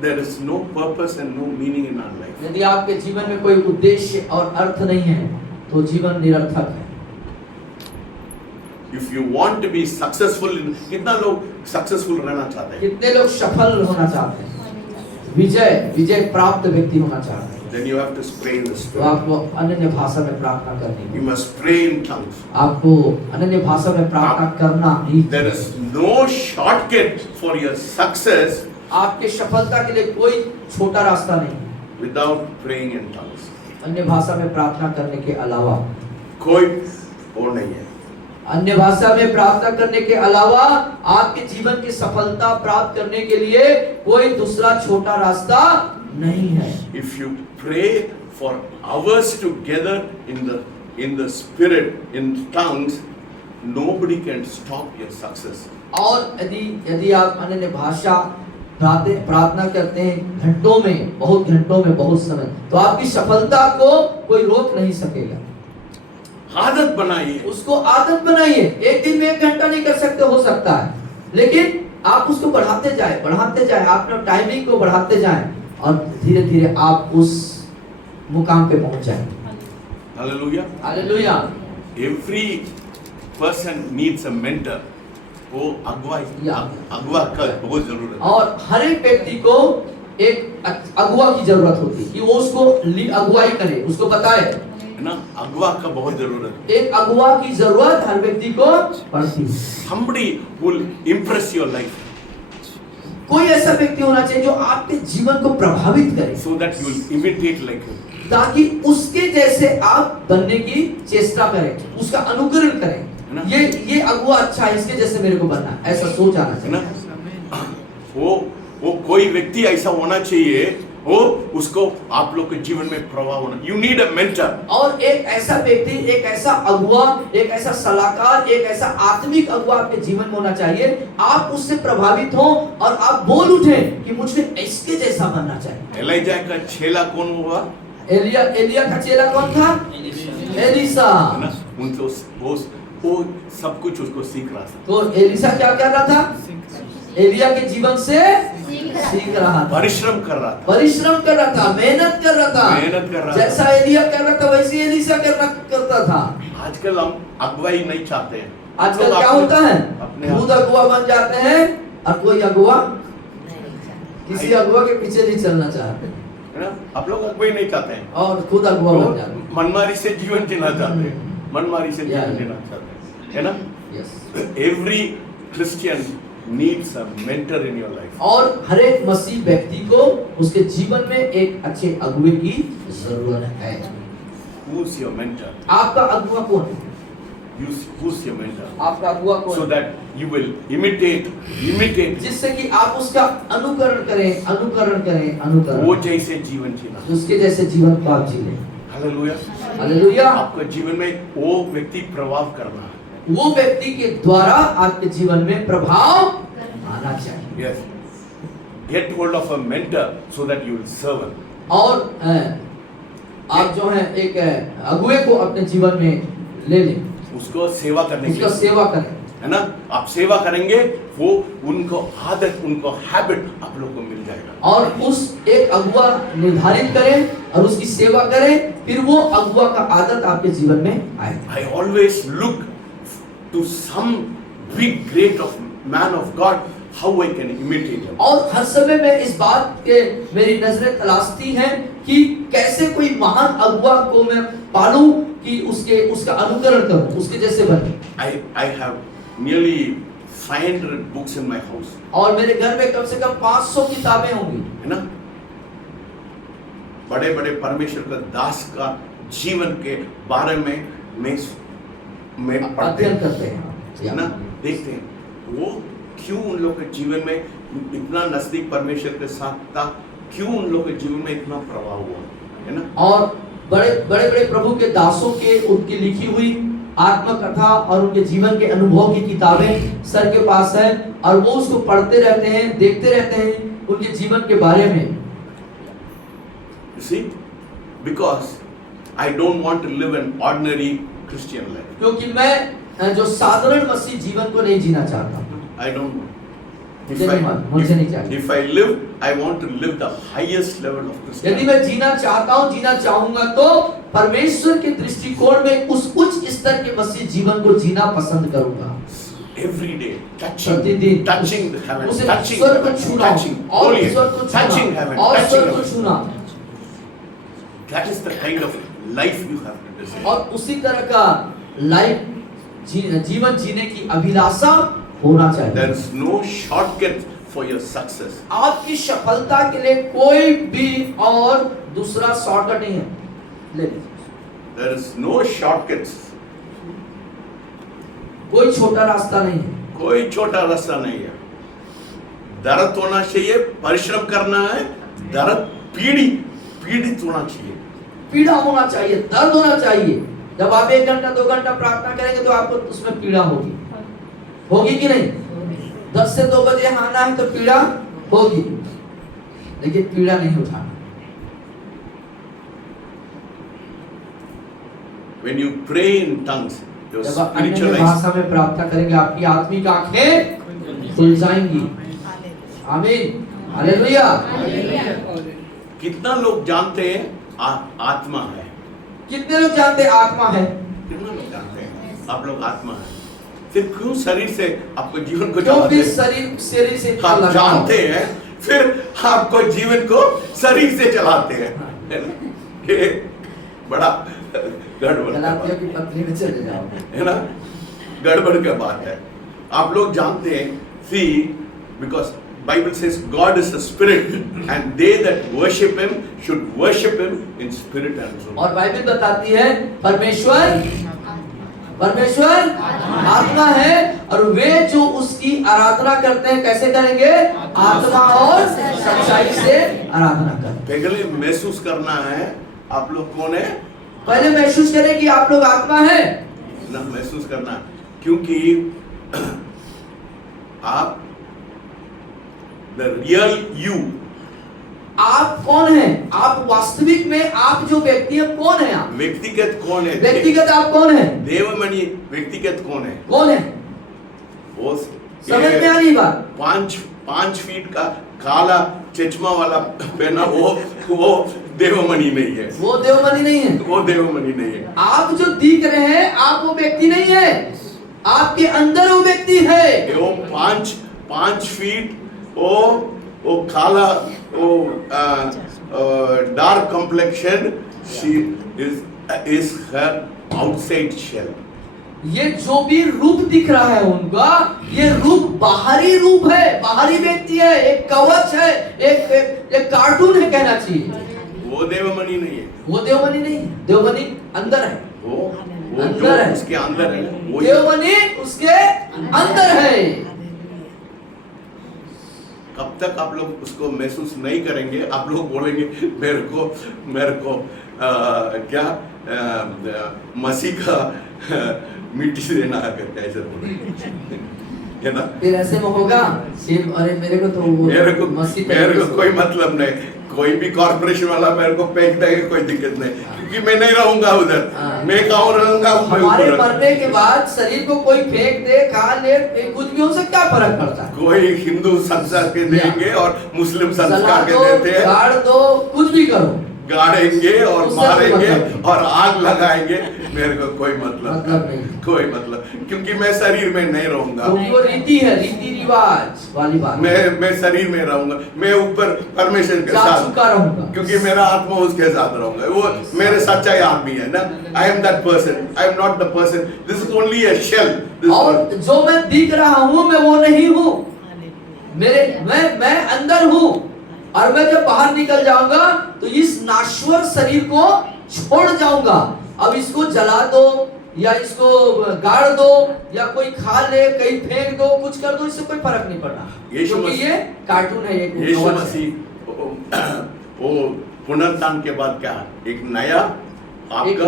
there is no purpose and no meaning in our life. यदि आपके जीवन में कोई उद्देश्य और अर्थ नहीं है तो जीवन निरर्थक है. If you want to be successful in, कितना लोग सक्सेसफुल रहना चाहते हैं, कितने लोग सफल होना चाहते हैं, विजय प्राप्त व्यक्ति होना चाहते हैं, then you have to pray in the तो spirit. आपको अन्य भाषा में प्रार्थना करनी You है. must pray in tongues. आपको अन्य भाषा में प्रार्थना करना ही. There is no shortcut for your success आपके सफलता के लिए कोई छोटा रास्ता नहीं, without praying in tongues. अन्य भाषा में प्रार्थना करने के अलावा. कोई और नहीं है. अन्य भाषा में प्रार्थना करने के अलावा आपके जीवन की सफलता प्राप्त करने के लिए कोई दूसरा छोटा रास्ता नहीं है. If you pray for hours together in the spirit, in tongues, nobody can stop your success. और यदि आप अन्य भाषा प्रार्थना करते हैं घंटों में, बहुत घंटों में, बहुत समय, तो आपकी सफलता को कोई रोक नहीं सकेगा. आदत बनाइए. उसको आदत बनाइए. एक दिन में 1 घंटा नहीं कर सकते, हो सकता है, लेकिन आप उसको बढ़ाते जाए, अपना टाइमिंग को बढ़ाते जाए और धीरे धीरे आप उस मुकाम पे पहुंच जाए. Hallelujah. Hallelujah. Every person needs a mentor, वो अगुआ का बहुत जरूरत है। और हर एक व्यक्ति को एक अगुआ की जरूरत होती है कि वो उसको अगुवाई करे, उसको बताए, है ना, अगुआ का बहुत जरूरत है। एक अगुआ की जरूरत हर व्यक्ति को पड़ती है। Somebody will impress your life कोई ऐसा व्यक्ति होना चाहिए जो आपके जीवन को प्रभावित करे, so that you will imitate like him. ताकि उसके जैसे आप बनने की चेष्टा करें, उसका अनुकरण है करें। ना? ये अगुआ अच्छा है, इसके जैसे मेरे को बनना है, ऐसा सोच आना है ना? चाहिए। वो कोई व्यक्ति ऐसा होना चाहिए, वो उसको आप लोग के जीवन में प्रभाव होना। You need a mentor. और एक ऐसा व्यक्ति, एक ऐसा अगुआ, एक ऐसा सलाहकार, एक ऐसा आत्मिक अगुआ आपके जीवन में होना चाहिए। आप उससे प्रभावित हो और आप बोल उठे कि मुझे इसके जैसा बनना चाहिए। एलिजा का चेला कौन हुआ? एलिया का चेला कौन था? एलिसा। है ना? उनको वो सब कुछ उसको सीख रहा था। तो एलिसा क्या कर रहा था? एलिया के जीवन से सीख रहा था, परिश्रम कर रहा था, परिश्रम कर रहा था, मेहनत कर रहा था। जैसा एलिया कर रहा था वैसे एलिसा करता था। आजकल हम अगुवाई नहीं चाहते हैं। आजकल क्या होता है, खुद अगुआ बन जाते हैं और कोई अगुआ किसी अगुआ के पीछे नहीं चलना चाहते, है ना? आप लोग अगुवाई नहीं चाहते हैं और खुद अगुआ बन जाते हैं। मनमारी से जीवन जीना चाहते हैं, मनमारी से जीवन जीना चाहते हैं, है ना? Every Christian needs a mentor in your life. और हर एक मसीह व्यक्ति को उसके जीवन में एक अच्छे अगुए की जरूरत है। Who's your mentor? आपका अगुआ कौन है? Who's your mentor? आपका अगुआ कौन So है? that you will imitate जिससे कि आप उसका अनुकरण करें, वो जैसे जीवन जीना। उसके जैसे जीवन को आप जी लें। हालेलुया। हालेलुया। आपका जीवन में वो व्यक्ति प्रभाव करना है। वो व्यक्ति के द्वारा आपके जीवन में प्रभाव आना चाहिए। Yes. Get hold of a mentor so that you will serve him. और आप जो है एक अगुए को अपने जीवन में ले लें, उसको सेवा करने उसका सेवा करें, है ना? आप सेवा करेंगे, वो उनको आदत, उनको हैबिट आप लोग को मिल जाएगा। और उस एक अगुआ निर्धारित करें और उसकी सेवा करें, फिर वो अगुआ का आदत आपके जीवन में आए। I always look to some big great of man of God, how I can imitate him. और हर समय में इस बात के मेरी नजरें तलाशती हैं कि कैसे कोई महान अगुआ को मैं पालूं कि उसका अनुकरण करूं, उसके जैसे बनूं। I have nearly 500 books in my house. और मेरे घर में कम से कम 500 किताबें होंगी, है ना? बड़े बड़े परमेश्वर का दास का जीवन के बारे में मैं अध्ययन करते हैं, है ना? देखते हैं वो क्यों उन लोग के जीवन में इतना नजदीक परमेश्वर के साथ था, क्यों उन लोग के जीवन में इतना प्रभाव हुआ, है ना? और बड़े बड़े प्रभु के दासों के उनकी लिखी हुई आत्मकथा और उनके जीवन के अनुभव की किताबें सर के पास है, और वो उसको पढ़ते रहते हैं, देखते रहते हैं उनके जीवन के बारे में। You see, because I don't want to live an ordinary Christian life. क्योंकि मैं जो साधारण मसीह जीवन को नहीं जीना चाहता। I don't want. मुझे नहीं चाहिए। If I live, I want to live the highest level of Christianity. यदि मैं जीना चाहूंगा तो परमेश्वर के दृष्टिकोण में उस उच्च स्तर के मसीह जीवन को जीना पसंद करूंगा। Every day, प्रतिदिन touching the heaven, उसे touching स्वर्ग को छूना, touching और holy, स्वर्ग को touching छूना, heaven, और touching स्वर्ग को heaven. छूना। That is the kind of life you have to desire. और उसी तरह का लाइफ जीवन जीने की अभिलाषा होना चाहिए। There is no shortcut for your success. आपकी सफलता के लिए कोई भी और दूसरा शॉर्टकट नहीं है। ले लीजिए। There is no shortcuts. कोई छोटा रास्ता नहीं है। कोई छोटा रास्ता नहीं है। दर्द होना चाहिए, परिश्रम करना है, दर्द पीड़ित होना चाहिए, पीड़ा होना चाहिए, दर्द होना चाहिए। जब आप 1 घंटा 2 घंटा प्रार्थना करेंगे तो आपको उसमें पीड़ा होगी कि नहीं? 10 से 2 बजे आना है तो पीड़ा होगी, लेकिन पीड़ा नहीं उठाना। When you pray in tongues, your जब आप spiritual अन्य eyes, भाषा में प्रार्थना करेंगे आपकी आत्मिक आंखें खुल जाएंगी। आमीन, हालेलुया। कितना लोग जानते हैं आत्मा है? कितने लोग जानते हैं आत्मा है? कितना लोग जानते हैं आप लोग आत्मा है? फिर क्यों शरीर से आपको जीवन को क्यों चलाते भी हैं? शरीर से इतना आप लगाव? जानते हैं फिर आपको जीवन को शरीर से चलाते हैं, है ना? ये बड़ा गड़बड़ का गलातियों बात की पत्री में चले जाओ। है ना, गड़बड़ का बात है। आप लोग जानते हैं, see because Bible says God is a spirit and they that worship him should worship him in spirit and truth. और बाइबल बताती है परमेश्वर आत्मा है और वे जो उसकी आराधना करते हैं कैसे करेंगे? आत्मा और सच्चाई से आराधना करें। पहले महसूस करना है आप लोग कौन है, पहले महसूस करें कि आप लोग आत्मा है ना, महसूस करना, क्योंकि आप द रियल यू, आप कौन है? आप वास्तविक में आप जो व्यक्ति है कौन है? आप व्यक्तिगत कौन है? व्यक्तिगत आप कौन है? देवमणि व्यक्तिगत कौन है? कौन है? वो समझ में आ रही बात? 5 फीट का काला चश्मा वाला पहना वो देवमणि नहीं है, वो देवमणि नहीं है। वो देवमणि नहीं है। आप जो दिख रहे हैं आप वो व्यक्ति नहीं है, आपके अंदर वो व्यक्ति है। वो 5 फीट वो काला वो dark complexion, she is her outside shell. ये जो भी रूप दिख रहा है उनका, ये रूप बाहरी रूप है, बाहरी व्यक्ति है, एक कवच है, एक कार्टून है कहना चाहिए। वो देवमणि नहीं है, वो देवमणि नहीं है, देवमणि अंदर है। वो अंदर जो है। उसके अंदर है वो देवमणि उसके अंदर है। कब तक आप लोग उसको महसूस नहीं करेंगे, आप लोग बोलेंगे मेरे को क्या मसीह का मिट्टी से देना करके ऐसे बोलेंगे, है ना? फिर ऐसे में होगा सिर्फ अरे मेरे को तो वो मेरे को मसीह कोई मतलब नहीं, कोई भी कॉर्पोरेशन वाला मेरे को फेंक देगा, कोई दिक्कत नहीं, क्योंकि मैं नहीं रहूंगा उधर, मैं कहाँ रहूंगा? हमारे मरने के बाद शरीर को कोई फेंक दे, खा ले, कुछ भी हो सकता, क्या फर्क पड़ता है? कोई हिंदू संस्कार के देंगे और मुस्लिम संस्कार के देते हैं, गाड़ दो, कुछ भी करो, गाड़ेंगे और उससे मारेंगे मतलब और आग लगाएंगे, मेरे को कोई मतलब नहीं। कोई मतलब, क्योंकि मैं शरीर में नहीं रहूंगा, क्योंकि वो रीति है, रीति रिवाज वाली बात। मैं शरीर में रहूंगा, मैं ऊपर परमेश्वर के जा साथ चुका रहूंगा, क्योंकि मेरा आत्मा उसके साथ रहूंगा, वो मेरे सच्चाई आदमी है ना। I am that person, I am not the person, this is only a shell. और जो मैं दिख रहा हूँ मैं वो नहीं हूँ, मैं अंदर हूँ, और मैं जब बाहर निकल जाऊंगा तो इस नाश्वर शरीर को छोड़ जाऊंगा। अब इसको जला दो या इसको गाड़ दो या कोई खा ले, कहीं फेंक दो, कुछ कर दो, इससे कोई फर्क नहीं पड़ना, क्योंकि ये कार्टून है। यीशु मसीह वो पुनरुत्थान के बाद क्या, एक नया आपका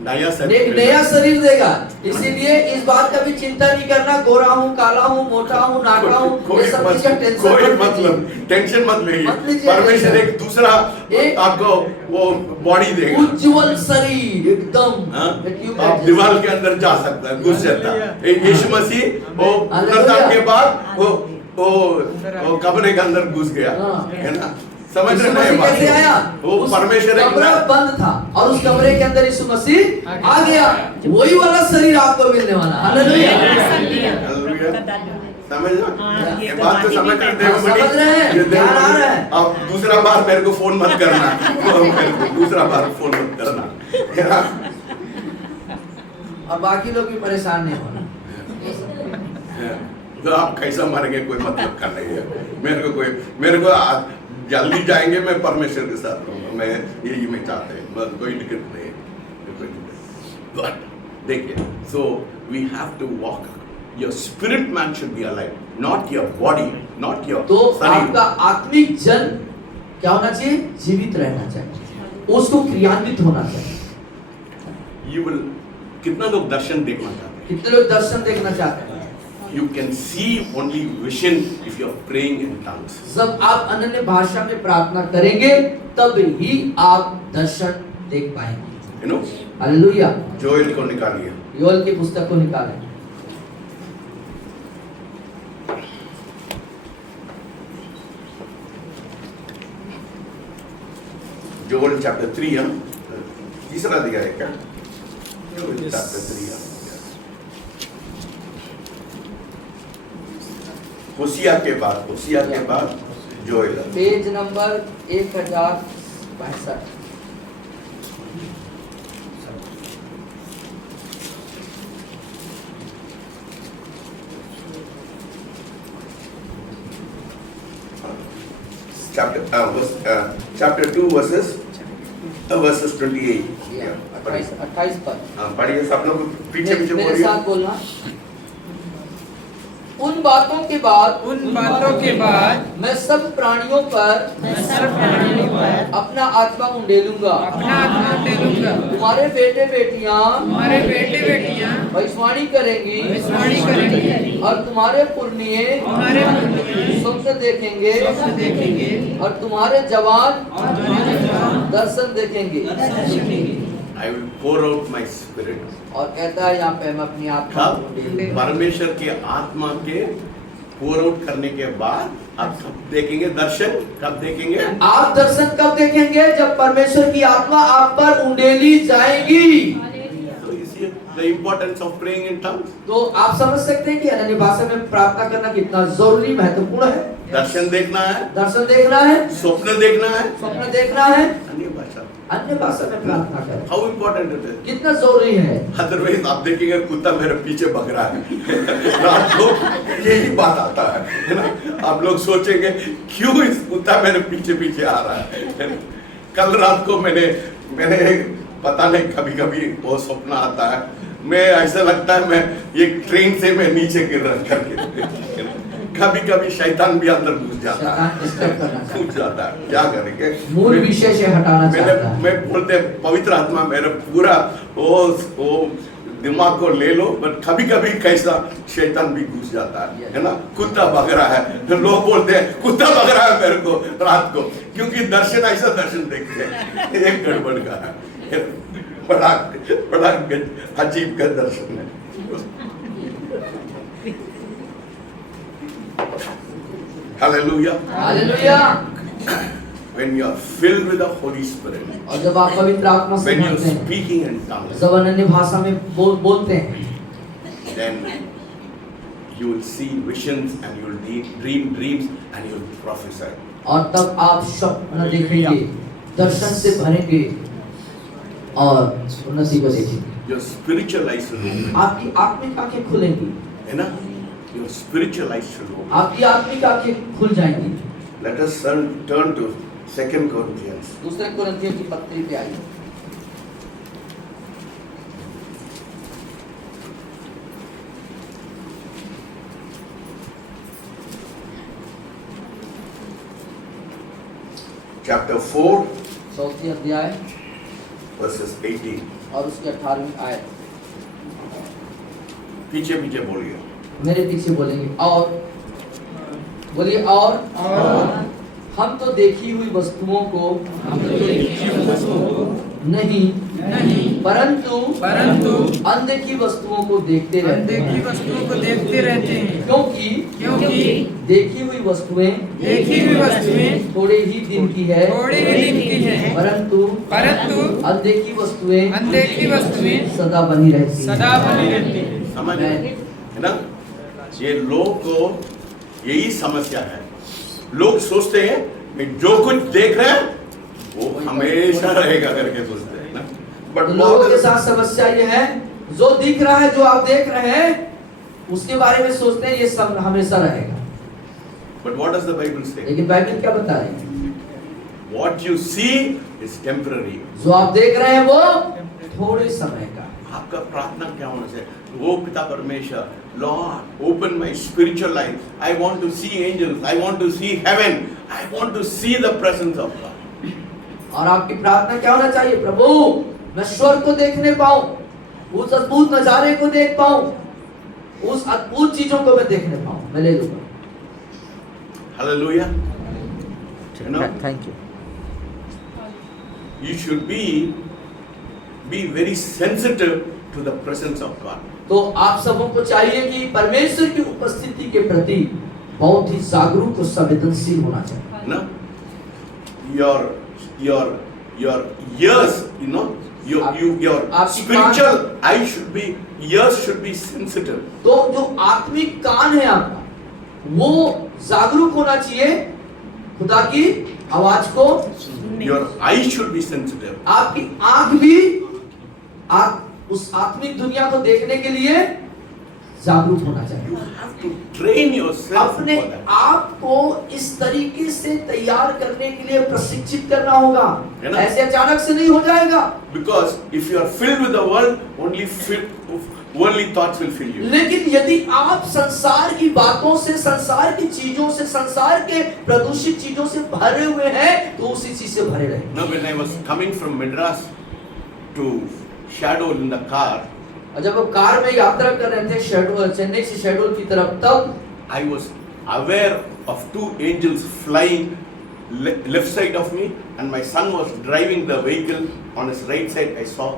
नया शरीर देगा। इसीलिए इस बात का भी चिंता नहीं करना, गोरा हूँ, काला हूँ, मोटा हूँ, नाटा हूँ, ये सब चीज का टेंशन मत लीजिए। लीजिए। परमेश्वर एक दूसरा आपको वो बॉडी देगा, उज्जवल शरीर एकदम, आप दीवार के अंदर जा सकता है, घुस जाता है। यीशु मसीह वो पुनरुत्थान के बाद वो कब्र के अंदर घुस गया, है ना? समझ रहे हैं कैसे आया? वो परमेश्वर कमरा बंद था और उस कमरे के अंदर यीशु मसीह आ गया। वही वाला शरीर आपको मिलने वाला। हालेलुया, समझ रहे? ये बात तो समझ रहे हैं? समझ रहे हैं? ध्यान आ रहा है? अब दूसरा बार मेरे को फोन मत करना, मेरे को दूसरा बार फोन मत करना, है ना? और बाकी लोग भी परेशान नहीं होना। तो आप कैसा मरेंगे कोई मतलब का नहीं है। मेरे को जल्दी जाएंगे, मैं परमेश्वर के साथ रहूंगा, मैं यही मैं चाहते हैं, बस कोई दिक्कत नहीं है। बट देखिए, so we have to walk, your spirit man should be alive, not your body, not your तो आपका आत्मिक जन क्या होना चाहिए? जीवित रहना चाहिए, उसको क्रियान्वित होना चाहिए। यू विल, कितना लोग दर्शन देखना चाहते हैं? कितने लोग दर्शन देखना चाहते हैं? You can see only vision if you are praying in tongues. जब आप अनन्य भाषा में प्रार्थना करेंगे तब ही आप दर्शन देख पाएंगे। You know? हालेलुया। जोएल को निकालिए, योएल की पुस्तक को निकालें। जोएल चैप्टर 3, तीसरा दिया है क्या? Joel chapter 3। होशिया के बाद Joel. Page number 1062। chapter 2 verses 28। 28 पर। हाँ, पढ़िए सब लोग पीछे मेरे बोलिए। साथ बोलना। उन बातों के बाद मैं सब प्राणियों पर अपना आत्मा उंडेलूंगा। तुम्हारे बेटे बेटियां भविष्यवाणी करेंगी और तुम्हारे पुरनिये स्वप्न देखेंगे और तुम्हारे जवान दर्शन देखेंगे। I will pour out my spirit। और कहता है यहाँ पे मैं अपनी आत्मा कब? परमेश्वर के आत्मा के pour out करने के बाद आप कब देखेंगे दर्शन? कब देखेंगे? आप दर्शन कब देखेंगे? जब परमेश्वर की आत्मा आप पर उंडेली जाएगी। So you see the importance of praying in tongues। तो आप समझ सकते हैं कि अन्य भाषा में प्रार्थना करना कितना जरूरी महत्वपूर्ण है। दर्शन देखना है, दर्शन देखना है, स्वप्न देखना है, स्वप्न देखना है, अन्य भाषा में प्रार्थना करें। How important it is. कितना जरूरी है। अदरवाइज आप देखेंगे कुत्ता मेरे पीछे भग रहा है रात को यही बात आता है ना। आप लोग सोचेंगे क्यों इस कुत्ता मेरे पीछे पीछे आ रहा है ना? कल रात को मैंने पता नहीं कभी वो सपना आता है, मैं ऐसा लगता है मैं एक ट्रेन से मैं नीचे गिर रहा करके। कभी शैतान भी अंदर घुस जाता है, क्या करेंगे? मूल विषय से हटाना चाहता है। मैं बोलते पवित्र आत्मा मेरा पूरा वो दिमाग को ले लो, बट कभी कैसा शैतान भी घुस जाता है ना। कुत्ता भग रहा है, लोग बोलते हैं कुत्ता भग रहा है मेरे को रात को, क्योंकि दर्शन ऐसा दर्शन देखते हैं एक गड़बड़ का है, बड़ा अजीब का दर्शन है। Hallelujah। Hallelujah. When you are filled with the Holy Spirit, और जब आप पवित्र आत्मा से when you भरते are हैं, speaking in tongues, जब अन्य भाषा में बोलते हैं, then you will see visions and you will dream dreams and you will prophesy। और तब आप स्वप्न देखेंगे, दर्शन से भरेंगे और उन्नति को देखेंगे। Your spiritual eyes will open, आपकी आत्मिक आंखें खुलेंगी, है ना? Your spiritual eyes will open। आपकी आत्मिक आंखें खुल जाएंगी। Let us turn to 2 Corinthians। दूसरे कुरिन्थियों की पत्री पे आइए। Chapter 4 चौथी अध्याय verses 18। और उसके 18वीं आयत। पीछे बोलिए। मेरे पीछे बोलेंगे और बोलिए और हम तो देखी हुई वस्तुओं को नहीं परंतु अनदेखी वस्तुओं को देखते रहते हैं। क्योंकि देखी हुई वस्तुएं थोड़े ही दिन की है, परंतु अनदेखी वस्तुएं सदा बनी रहती हैं। समझ है ना? ये लोग को यही समस्या है। लोग सोचते हैं कि जो कुछ देख रहे हैं वो हमेशा रहेगा करके सोचते हैं ना। बट लोगों के साथ समस्या ये है, जो दिख रहा है, जो आप देख रहे हैं, उसके बारे में सोचते हैं ये सब हमेशा रहेगा। But what does the Bible say? लेकिन बाइबल क्या बता रही है? What you see is temporary। जो आप देख रहे हैं वो थोड़े समय का। आपका प्रार्थना क्या होना चाहिए? वो पिता परमेश्वर, Lord, open my spiritual life. I want to see angels. I want to see heaven. I want to see the presence of God। और आपकी प्रार्थना क्या होना चाहिए? प्रभु, मैं स्वर्ग को देखने पाऊं, उस अद्भुत नजारे को देख पाऊं, उस अद्भुत चीजों को मैं देखने पाऊं, मैं ले लूंगा। Hallelujah। You know, thank you. you should be very sensitive to the presence of God। तो आप सबों को चाहिए कि परमेश्वर की उपस्थिति के प्रति बहुत ही जागरूक और संवेदनशील होना चाहिए। ना? Your ears, you know, your spiritual eye should be, ears should be sensitive। तो जो आत्मिक कान है आपका, वो जागरूक होना चाहिए खुदा की आवाज को। Your eyes should be sensitive. आपकी आंख भी आप उस आत्मिक दुनिया को देखने के लिए जागरूक होना You चाहिए। have to train yourself अपने for that. आप को इस तरीके से तैयार करने के लिए प्रशिक्षित करना होगा, है ना? ऐसे अचानक से नहीं हो जाएगा। Because if you are filled with the world, only worldly thoughts will fill you. लेकिन यदि आप संसार की बातों से, संसार की चीजों से, संसार के प्रदूषित चीजों से भरे हुए हैं तो उसी चीज से भरे रहे। Now when I was coming from Madras to Shadow in the car, और जब हम कार में यात्रा कर रहे थे शेडोल, चेन्नई से शेडोल की तरफ, तब I was aware of two angels flying left side of me, and my son was driving the vehicle on his right side. I saw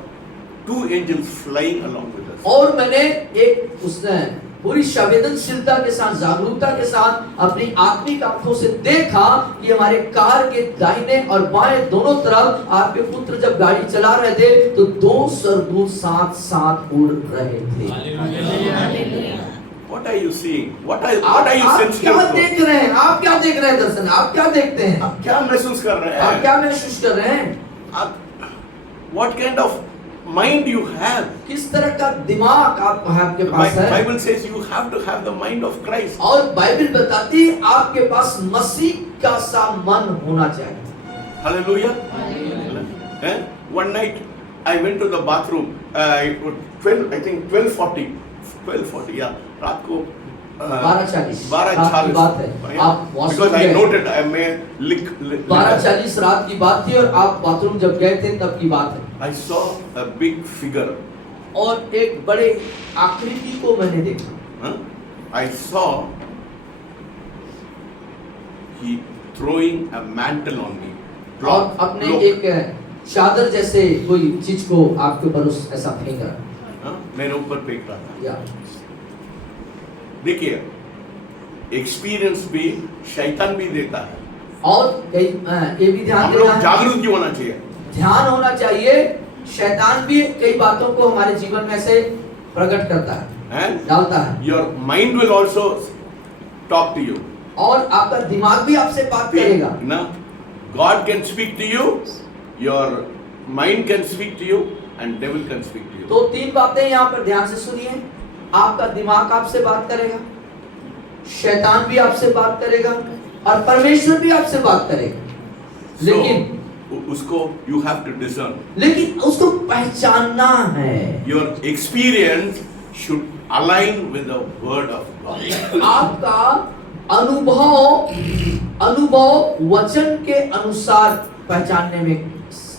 two angels flying along with us. और मैंने एक उसने पूरी संवेदनशीलता के साथ, जागरूकता के साथ अपनी आत्मिक आंखों से देखा कि हमारे कार के दाहिने और बाएं दोनों तरफ आपके पुत्र जब गाड़ी चला रहे थे तो दो स्वर्गदूत साथ साथ उड़ रहे थे। What are you seeing? What are you आप sensitive क्या to? देख रहे हैं? आप क्या देख रहे हैं दर्शन? आप क्या देखते हैं? आप क्या महसूस कर रहे आप हैं? क्या महसूस कर रहे हैं? आप what kind of mind you have? किस तरह का दिमाग आपके पास है? Bible says you have to have the mind of Christ. और बाइबल बताती है आपके पास मसीह का सा मन होना चाहिए। Hallelujah. Eh? One night I went to the bathroom. 12:40. Yeah. रात को 12:40 12:40 की बात है। आप वॉशरूम Because I गए। noted I may lick 12:40 रात की बात थी और आप बाथरूम जब गए थे तब की बात है। I saw a big figure. और एक बड़े आकृति को मैंने देखा। Huh? I saw he throwing a mantle on me. और अपने एक चादर जैसे कोई चीज को आपके ऊपर उस ऐसा फेंक रहा। हाँ, मेरे ऊपर फेंक रहा था। या देखिए, एक्सपीरियंस भी शैतान भी देता है। और कई ये भी ध्यान हम देना लोग है, जागरूक क्यों होना चाहिए? ध्यान होना चाहिए। शैतान भी कई बातों को हमारे जीवन में से प्रकट करता है, डालता है। Your mind will also talk to you. और आपका दिमाग भी आपसे बात करेगा। ना, God can speak to you, your mind can speak to you, and devil can speak to you. तो तीन बातें यहाँ पर ध्यान से सुनिए। आपका दिमाग आपसे बात करेगा, शैतान भी आपसे बात करेगा और परमेश्वर भी आपसे बात करेगा। लेकिन उसको you have to discern. लेकिन उसको पहचानना है। Your experience should align with the word of God. आपका अनुभव वचन के अनुसार पहचानने में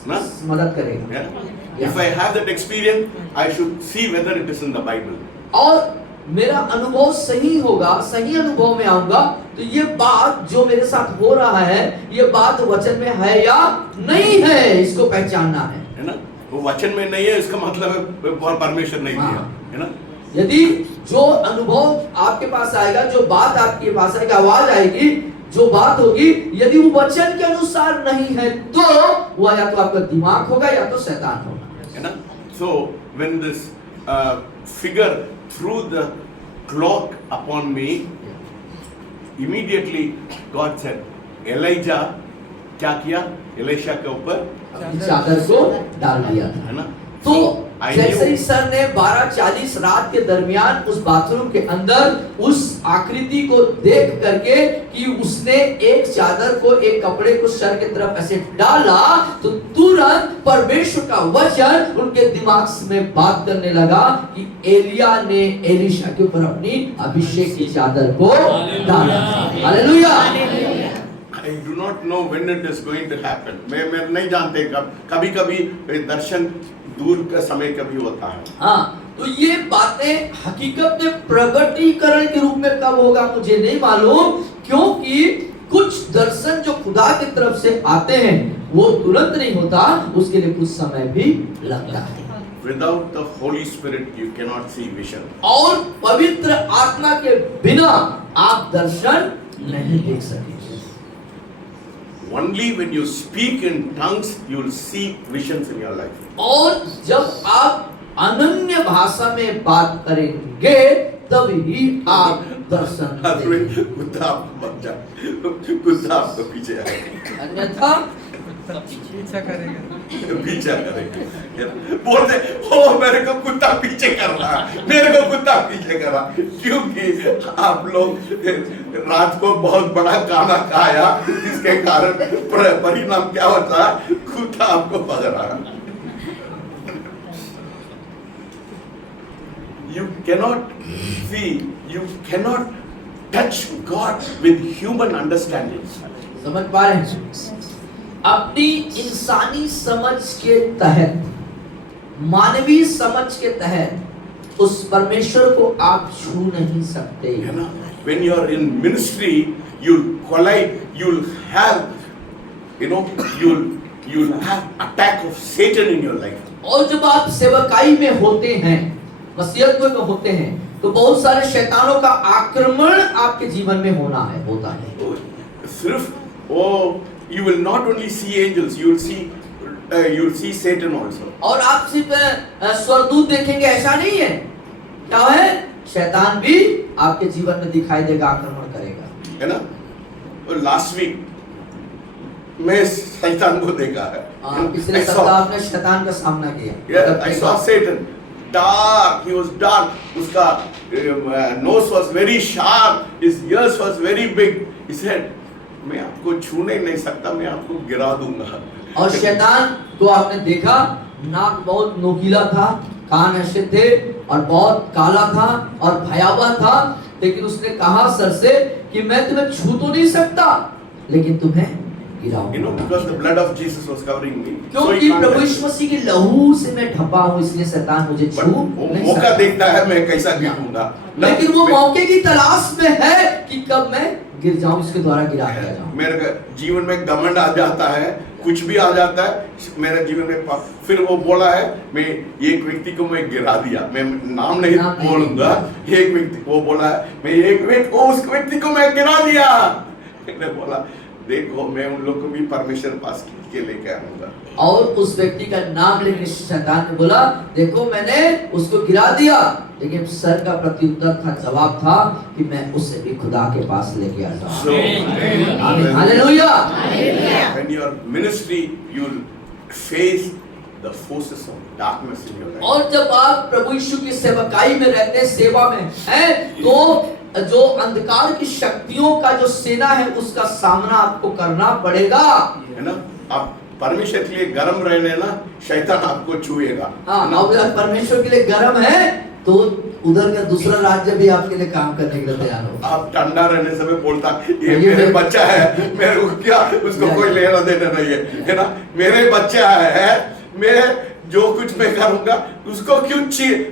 ना? मदद करेगा। Yeah? If I have that experience, I should see whether it is in the Bible. और मेरा अनुभव सही होगा, सही अनुभव में आऊंगा तो ये बात जो मेरे साथ हो रहा है, ये बात वचन में है या नहीं है, इसको पहचानना है ना? वो वचन में नहीं है इसका मतलब है परमेश्वर नहीं दिया, है ना? यदि जो अनुभव आपके पास आएगा, जो बात आपके पास आएगी, आवाज आएगी, जो बात होगी, यदि वो वचन के अनुसार नहीं है तो वह या तो आपका दिमाग होगा या तो शैतान होगा, है ना? So when this figure threw the cloak upon me, immediately God said, Elijah क्या किया? एलीशा के ऊपर चादर को डाल दिया था, है ना? तो जैसे ही सर ने 12:40 रात के दरमियान उस बाथरूम के अंदर उस आकृति को देख करके कि उसने एक चादर को, एक कपड़े को सर की तरफ ऐसे डाला, तो तुरंत परमेश्वर का वचन उनके दिमाग में बात करने लगा कि एलिया ने एलीशा के ऊपर अपनी अभिषेक की चादर को डाला। Hallelujah. I do not know when it is going to happen. मैं नहीं जानते कभी दर्शन दूर का समय कभी होता है। हाँ, तो ये बातें हकीकत में प्रगटीकरण के रूप में कब होगा मुझे नहीं मालूम, क्योंकि कुछ दर्शन जो खुदा की तरफ से आते हैं वो तुरंत नहीं होता, उसके लिए कुछ समय भी लगता है। Without the Holy Spirit you cannot see vision. और पवित्र आत्मा के बिना आप दर्शन नहीं देख सकते। Only when you speak in tongues you will see visions in your life. और जब आप अनन्य भाषा में बात करेंगे तब ही आप दर्शन आदमी देंगे। कुत्ता आपको मत जा, कुत्ता आपको पीछे आएगा, अन्यथा पीछा करेगा। पीछा करेगा। बोलते ओ मेरे को कुत्ता पीछे कर रहा है, मेरे को कुत्ता पीछे कर रहा है, क्योंकि आप लोग रात को बहुत बड़ा खाना खाया, इसके कारण परिणाम क्या होता है, कुत्ता आपको पकड़ रहा है। You cannot see, you cannot touch God with human understanding. समझ पा रहे हैं? अपनी इंसानी समझ के तहत, मानवीय समझ के तहत उस परमेश्वर को आप छू नहीं सकते। You know, when you are in ministry, you'll collide, you'll have, you'll have attack of Satan in your life. और जब आप सेवकाई में होते हैं, मसीहत में होते हैं, तो बहुत सारे शैतानों का आक्रमण आपके जीवन में होता है। सिर्फ वो, you will not only see angels, you'll see Satan also. और आप सिर्फ स्वर्गदूत देखेंगे ऐसा नहीं है, क्या है, शैतान भी आपके जीवन में दिखाई देगा, आक्रमण करेगा, है ना? और लास्ट वीक मैं शैतान को देखा है। पिछले सप्ताह आपने शैतान का सामना किया। Yeah, I saw Satan. Dark, he was dark. उसका nose was very sharp, his ears was very big. He said, मैं आपको छूने नहीं सकता, मैं आपको गिरा दूंगा। और शैतान को आपने देखा, नाक बहुत नोकीला था, कान ऐसे थे और बहुत काला था और भयावह था, लेकिन उसने कहा सर से कि मैं तुम्हें छू तो नहीं सकता, लेकिन तुम्हें गिराऊंगा। You know, because the blood of Jesus was covering me. क्योंकि प्रभु यीशु मसीह के लहू से मैं ढपा हूँ, इसलिए शैतान मुझे छू नहीं मौका सकता। देखता है मैं कैसा गिरूंगा। लेकिन वो मौके की तलाश में है कि कब मैं गिर जाऊं, उसके द्वारा गिरा दिया जाऊं। मेरे जीवन में घमंड आ जाता है, कुछ भी आ जाता है मेरे जीवन में। फिर वो बोला है, मैं एक व्यक्ति को मैं गिरा दिया, मैं नाम नहीं बोलूंगा, एक व्यक्ति, वो बोला है मैं उस व्यक्ति को मैं गिरा दिया। मैंने बोला देखो, मैं उन लोग को भी परमेश्वर पास के लेके आऊंगा। और उस व्यक्ति का नाम लेके शैतान ने बोला, देखो मैंने उसको गिरा दिया, लेकिन सर का प्रत्युत्तर था, जवाब था कि मैं उसे भी खुदा के पास लेके आ जाऊंगा। आमीन, hallelujah. When your ministry, you'll face the forces of darkness in your life. और जब आप प्रभु यीशु की सेवकाई में रहते हैं, सेवा में हैं, तो जो अंधकार की शक्तियों का जो सेना है, उसका सामना आपको करना पड़ेगा, है ना? आप परमेश्वर के लिए गर्म रहने ना, शैतान आपको छुएगा। हाँ, और परमेश्वर के लिए गर्म है तो उधर का दूसरा राज्य भी आपके लिए काम करने के लिए तैयार हो। आप ठंडा रहने से मैं बोलता ये मेरे बच्चा है, मेरे को क्या उसको कोई लेना देना नहीं है ना? मेरे बच्चा है, मैं जो कुछ मैं करूंगा उसको क्यों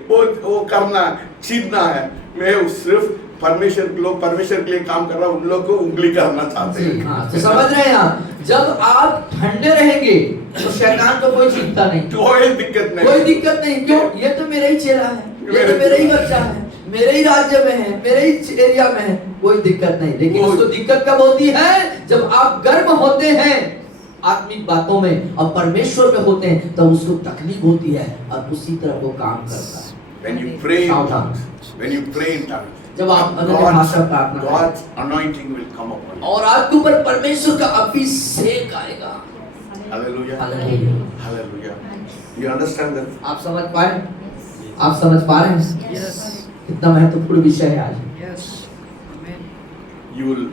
वो करना, छीनना है? मैं सिर्फ परमेश्वर के लिए काम कर रहा हूँ, उन लोग को उंगली करना चाहते हैं। हाँ, तो समझ रहे हैं आप? जब आप ठंडे रहेंगे तो शैतान को कोई चिंता नहीं, कोई दिक्कत नहीं, कोई दिक्कत नहीं। क्यों? ये तो मेरा ही चेला है, ये तो मेरा ही बच्चा है, मेरे ही राज्य में है, मेरे ही एरिया में है, कोई दिक्कत नहीं। लेकिन उसको दिक्कत कब होती है? जब आप गर्म होते हैं आत्मिक बातों में और परमेश्वर में होते हैं, तब उसको तकलीफ होती है और उसी तरह वो काम करता है। When you pray in tongues, when you pray in tongues, जब आप अन्य भाषा प्रार्थना करें, God's anointing will come upon you. और आपके ऊपर परमेश्वर का अभिषेक आएगा। Hallelujah. Hallelujah. Hallelujah. You understand that? आप समझ पाए? आप समझ पा रहे हैं? Yes. कितना महत्वपूर्ण विषय है आज। Yes. Amen. You will,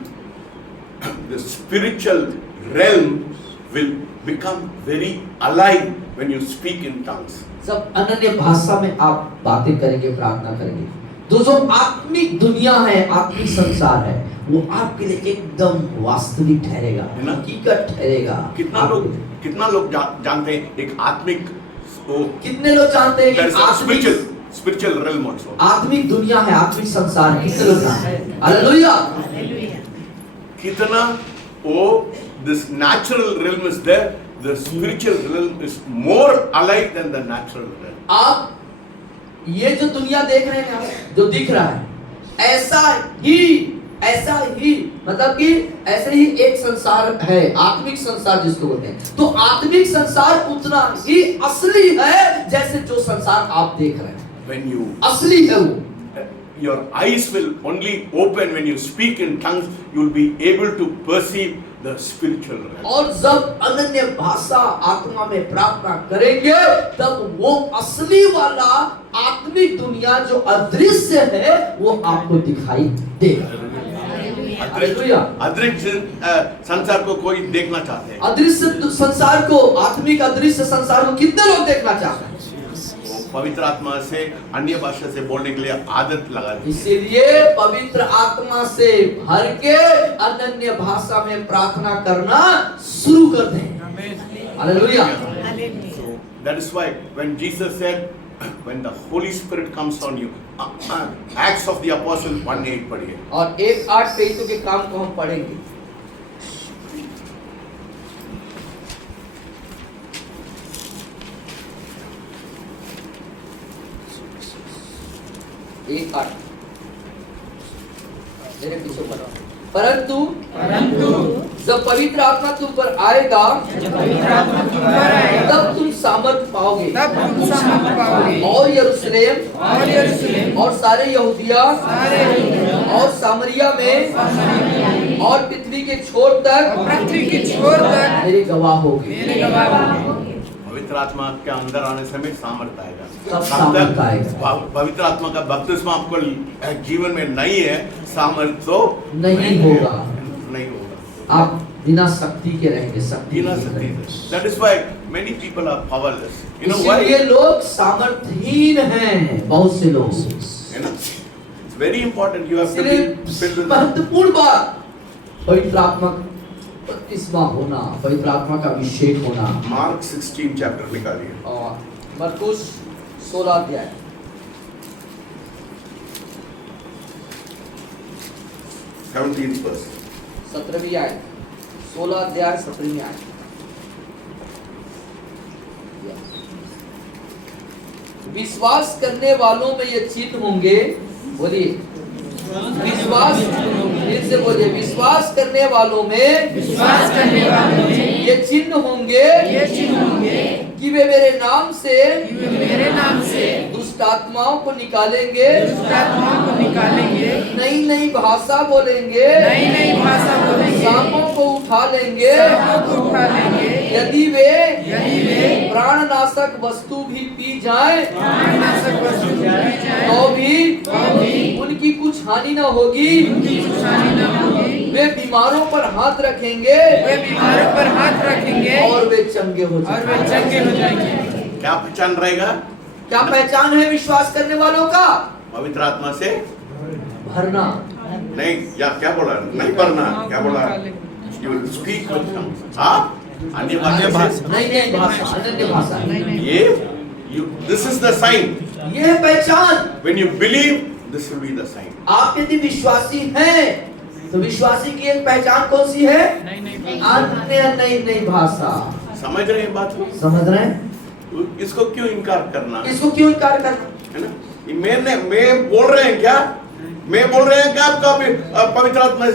the spiritual realm will become very alive when you speak in tongues. जब अन्य भाषा में आप बातें करेंगे, प्रार्थना करेंगे, तो जो आत्मिक दुनिया है, आत्मिक संसार है, वो आपके लिए एकदम वास्तविक ठहरेगा, हकीकत ठहरेगा। कितना लोग जानते हैं एक आत्मिक, कितने लोग जानते हैं कि आत्मिक spiritual realm also, आत्मिक दुनिया है, आत्मिक संसार है? कितने लोग जानते हैं? हालेलुया। कितना वो this natural realm is there, the spiritual realm is more alive than the natural realm. आप ये जो दुनिया देख रहे हैं, जो दिख रहा है, ऐसा ही मतलब कि ऐसे ही एक संसार है, आत्मिक संसार जिसको बोलते हैं। तो आत्मिक संसार उतना ही असली है जैसे जो संसार आप देख रहे हैं, When you असली है वो। your eyes will only open when you speak in tongues. You will be able to perceive the spiritual realm. और जब अनन्य भाषा आत्मा में प्रार्थना करेंगे तब वो असली वाला आत्मिक दुनिया जो अदृश्य है वो आपको दिखाई देगा। हालेलुया। अदृश्य संसार को कोई देखना चाहते हैं। अदृश्य संसार को, आत्मिक अदृश्य संसार को कितने लोग देखना चाहते हैं? पवित्र आत्मा से अन्य भाषा से बोलने के लिए आदत लगा दी। इसीलिए पवित्र आत्मा से भर के अनन्य भाषा में प्रार्थना करना शुरू कर दें। Hallelujah. So that is why when Jesus said, when the Holy Spirit comes on you, Acts of the Apostle 1:8 पढ़िए। और 1:8 पेतों के काम को हम पढ़ेंगे। एक 8 मेरे पीछे पढ़ो। परंतु जब पवित्र आत्मा तुम पर आएगा तब तुम सामर्थ पाओगे और यरूशलेम और सारे यहूदिया और सामरिया में और पृथ्वी के छोर तक मेरे गवाह होगे। पवित्र आत्मा के अंदर आने से में सामर्थ आएगा। तब सामर्थ आएगा। पवित्र आत्मा का बपतिस्मा आपको जीवन में नहीं है, सामर्थ तो नहीं होगा। नहीं होगा। आप बिना शक्ति के रहेंगे, शक्ति बिना शक्ति। That is why many people are powerless. You know why? ये लोग सामर्थहीन हैं, बहुत से लोग। You know, it's very important. You have to be filled with. महत्वपूर्ण बात पवित्र आत्मा बपतिस्मा होना, पवित्र आत्मा का अभिषेक होना। Mark 16 चैप्टर निकालिए। और मरकुस 16 अध्याय 17th verse. 17वीं आयत, 16 अध्याय 17वीं आयत। विश्वास करने वालों में ये चिन्ह होंगे, बोलिए विश्वास, फिर से बोलिए विश्वास करने वालों में ये चिन्ह होंगे कि वे मेरे नाम से दुष्ट आत्माओं को निकालेंगे, नई नई भाषा बोलेंगे, सांपों को उठा लेंगे, यदि वे प्राणनाशक वस्तु भी पी जाएं तो भी उनकी कुछ हानि न होगी। वे बीमारों पर हाथ रखेंगे और वे चंगे हो जाएंगे। क्या पहचान रहेगा? क्या पहचान है विश्वास करने वालों का? पवित्र आत्मा से भरना नहीं, या क्या बोला? नहीं भरना, क्या बोला? You will speak with tongues. हाँ? अन्य भाषा। नहीं भाषा, अनन्य भाषा। This is the sign. ये है पहचान। When you believe, this will be the sign. आप यदि विश्वासी हैं तो विश्वासी की एक पहचान कौन सी है? अन्य नई भाषा। समझ रहे हैं बात को? समझ रहे हैं? इसको क्यों इनकार करना? इसको क्यों इनकार करना? है ना? मैं बोल रहे हैं क्या? मैं बोल रहे हैं क्या आपका पवित्र आत्मा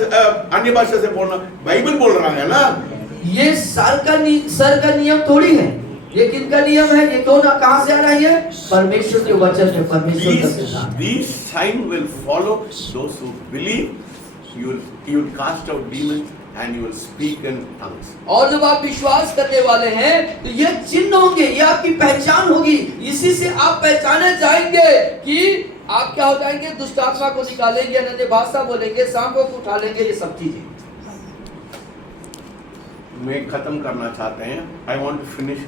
अन्य भाषा से बोलना? बाइबल बोल रहा है ना? ये सर का नियम थोड़ी है। ये किनका नियम है? ये कहाँ से आ रहा है? ये परमेश्वर के वचन है, परमेश्वर का सिद्धांत। These signs will follow those who believe. You will cast out demons and you will speak in tongues. और जब आप विश्वास करने वाले हैं तो ये चिन्ह होंगे, ये आपकी पहचान होगी। इसी से आप पहचाने जाएंगे कि आप क्या हो जाएंगे? दुष्ट आत्मा को निकालेंगे, अनन्य भाषा बोलेंगे, सांपों को उठा लेंगे, ये सब चीजें। मैं खत्म करना चाहते हैं। I want to finish.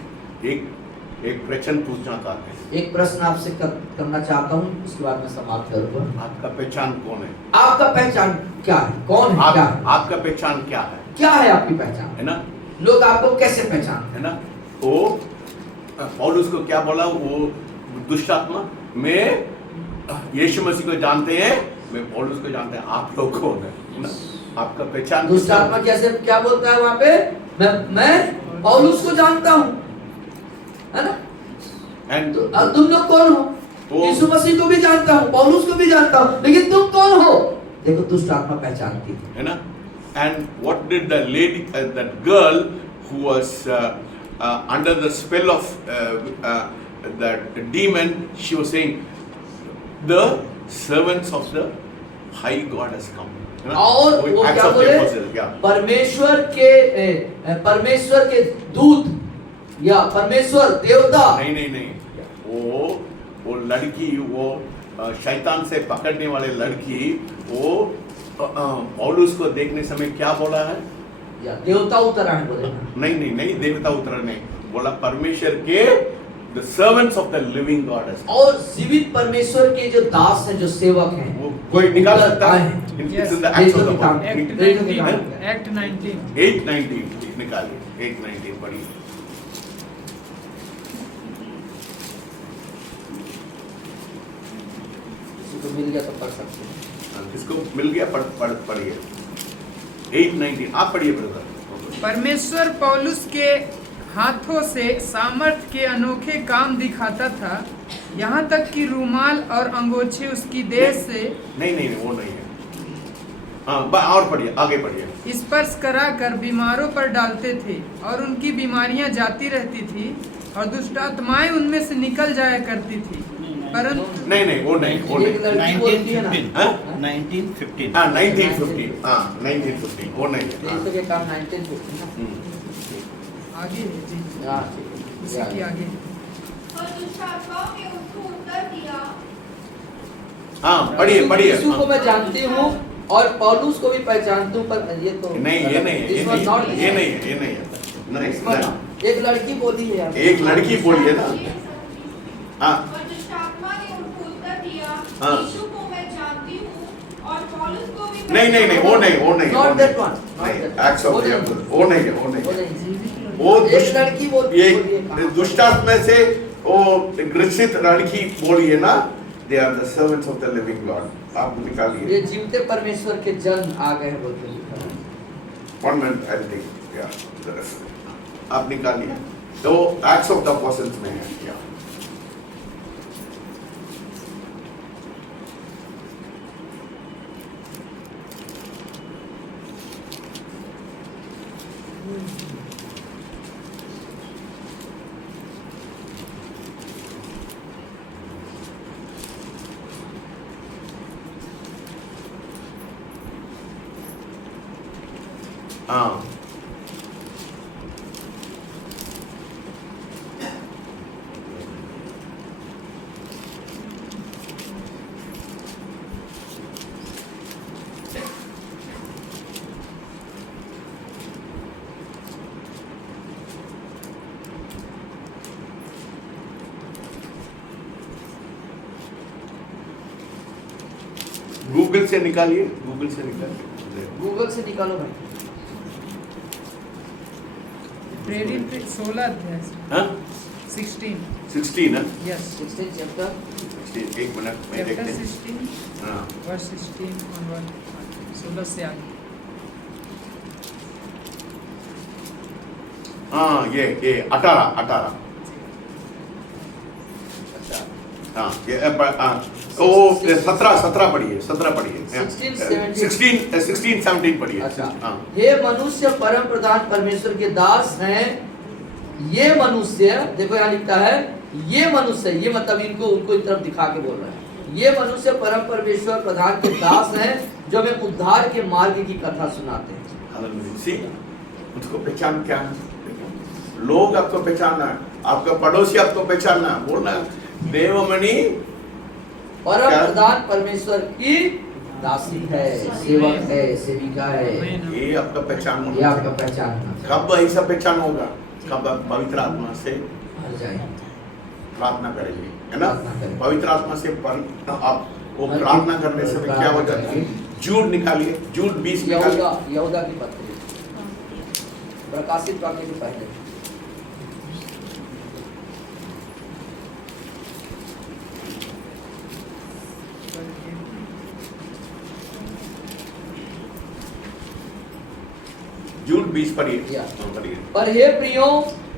एक प्रश्न पूछना चाहते हैं। एक प्रश्न आपसे करना चाहता हूँ, उसके बाद मैं समाप्त करूँगा। आपका पहचान कौन है? आपका पहचान क्या है? कौन है? क्या है? आपका पहचान क्या है? क्या है आपकी पहचान? है ना? लोग आपको कैसे पहचान? है ना? वो पौलुस को क्या बोला? वो दुष्ट आत्मा में यीशु मसीह को जानते हैं, मैं पौलुस को जानते हैं, आप लोग कौन है ना? आपका पहचान दुष्ट आत्मा कैसे क्या बोलता है वहाँ पे? मैं पौलुस को जानता हूँ, है ना? एंड अब तुम लोग कौन हो? यीशु मसीह को भी जानता हूँ, पौलुस को भी जानता हूँ, लेकिन तुम कौन हो? देखो दुष्ट आत्मा पहचानती है ना? And what did the lady, that girl who was under the spell of that demon, she was saying the servants of the high God has come. है ना? और वही वो Acts क्या of the बोले? Apostles, क्या? परमेश्वर के दूत या परमेश्वर देवता नहीं वो लड़की, वो शैतान से पकड़ने वाले लड़की, वो पौलुस को देखने समय क्या बोला है? या देवता उतरा है बोले। नहीं देवता उतरा नहीं बोला, परमेश्वर के the servants of the living God has come. और जीवित परमेश्वर के जो दास हैं, जो सेवक हैं, वो कोई निकाल सकता है? Yes. It's in the Acts of the देखो Apostles. Act देखो 19 निकाल। Act 19 8:19 निकालिए, 8:19 पढ़िए। किसी को मिल गया तो पढ़ सकते हैं। किसको मिल गया? पढ़िए 8:19 आप पढ़िए ब्रदर। परमेश्वर पौलुस के हाथों से सामर्थ के अनोखे काम दिखाता था, यहाँ तक कि रूमाल और अंगोछे उसकी देह से नहीं वो नहीं है। और पढ़िए, आगे पढ़िए। स्पर्श कराकर बीमारों पर डालते थे और उनकी बीमारियां जाती रहती थी और दुष्ट आत्माएं उनमें से निकल जाया करती थी, परंतु नहीं वो नहीं। एक लड़की बोलती है ना, 1915 हाँ 1915 वो नहीं है। देशों के काम 1950 ना। आगे है जी, हाँ, उसी की आगे। और दुष्ट आत्माओं ने उसको उत्तर दिया, हाँ पढ़िए। यीशु को मैं जानती हूँ और पौलुस को भी पहचानती हूँ, पर ये तो नहीं ये नहीं है, This was not ये नहीं है। नहीं, एक लड़की बोली है यार। एक लड़की बोली है ना। हाँ और दुष्ट आत्मा ने उनको उत्तर दिया, हाँ। यीशु को मैं जानती हूँ और पौलुस को भी नहीं वो नहीं। Not that one. Acts of the Apostles, वो नहीं वो है। नहीं। वो एक लड़की बोली ये है। दुष्टात्मा से वो ग्रसित लड़की बोली है ना, they are the servants of the living God. आप ये निकालिए जीवते परमेश्वर के जन आ गए हैं बोलते लिखा है। 1 minute आई थिंक, या आप निकालिए। तो एक्ट्स ऑफ द अपोस्टल्स में है क्या? हाँ गूगल से निकालिए, गूगल से निकालिए। गूगल से निकालो भाई। प्रेरित 16 अध्याय से हाँ 16 16 है। यस 16 चैप्टर 16 एक मिनट में चैप्टर देखते हैं। 16 हाँ वर्स 16 ऑनवर्ड 16 से आगे। हाँ ये 18 हाँ ये 17 पढ़िए 16 17 पढ़िए। अच्छा। हाँ ये मनुष्य परम प्रधान परमेश्वर के दास हैं। ये मनुष्य देखो यहाँ लिखता है ये मनुष्य, ये मतलब इनको उनको इस तरफ दिखा के बोल रहा है। ये मनुष्य परम परमेश्वर प्रधान के दास हैं जो हमें उद्धार के मार्ग की कथा सुनाते हैं। हालेलुया। सी उसको पहचान क्या है? लोग आपको पहचानना है, आपका पड़ोसी आपको पहचानना है, बोलना देवमणि परम क्या? प्रधान परमेश्वर की दासी है, सेवक है, सेविका है। ये आपका पहचान ये होना आपका चाहिए। पहचान होना चाहिए। कब ऐसा पहचान होगा? कब आप पवित्र आत्मा से हर जाए। प्रार्थना करेंगे, है ना? प्रार्थना करेंगे। पवित्र आत्मा से आप वो प्रार्थना करने से क्या हो जाता है? जूड निकालिए, जूड 20 निकालिए। यहूदा की पत्री प्रकाशित वाक्य के पहले। जूड 20 पढ़िए। या। हाँ, पढ़िए। पर हे प्रियो,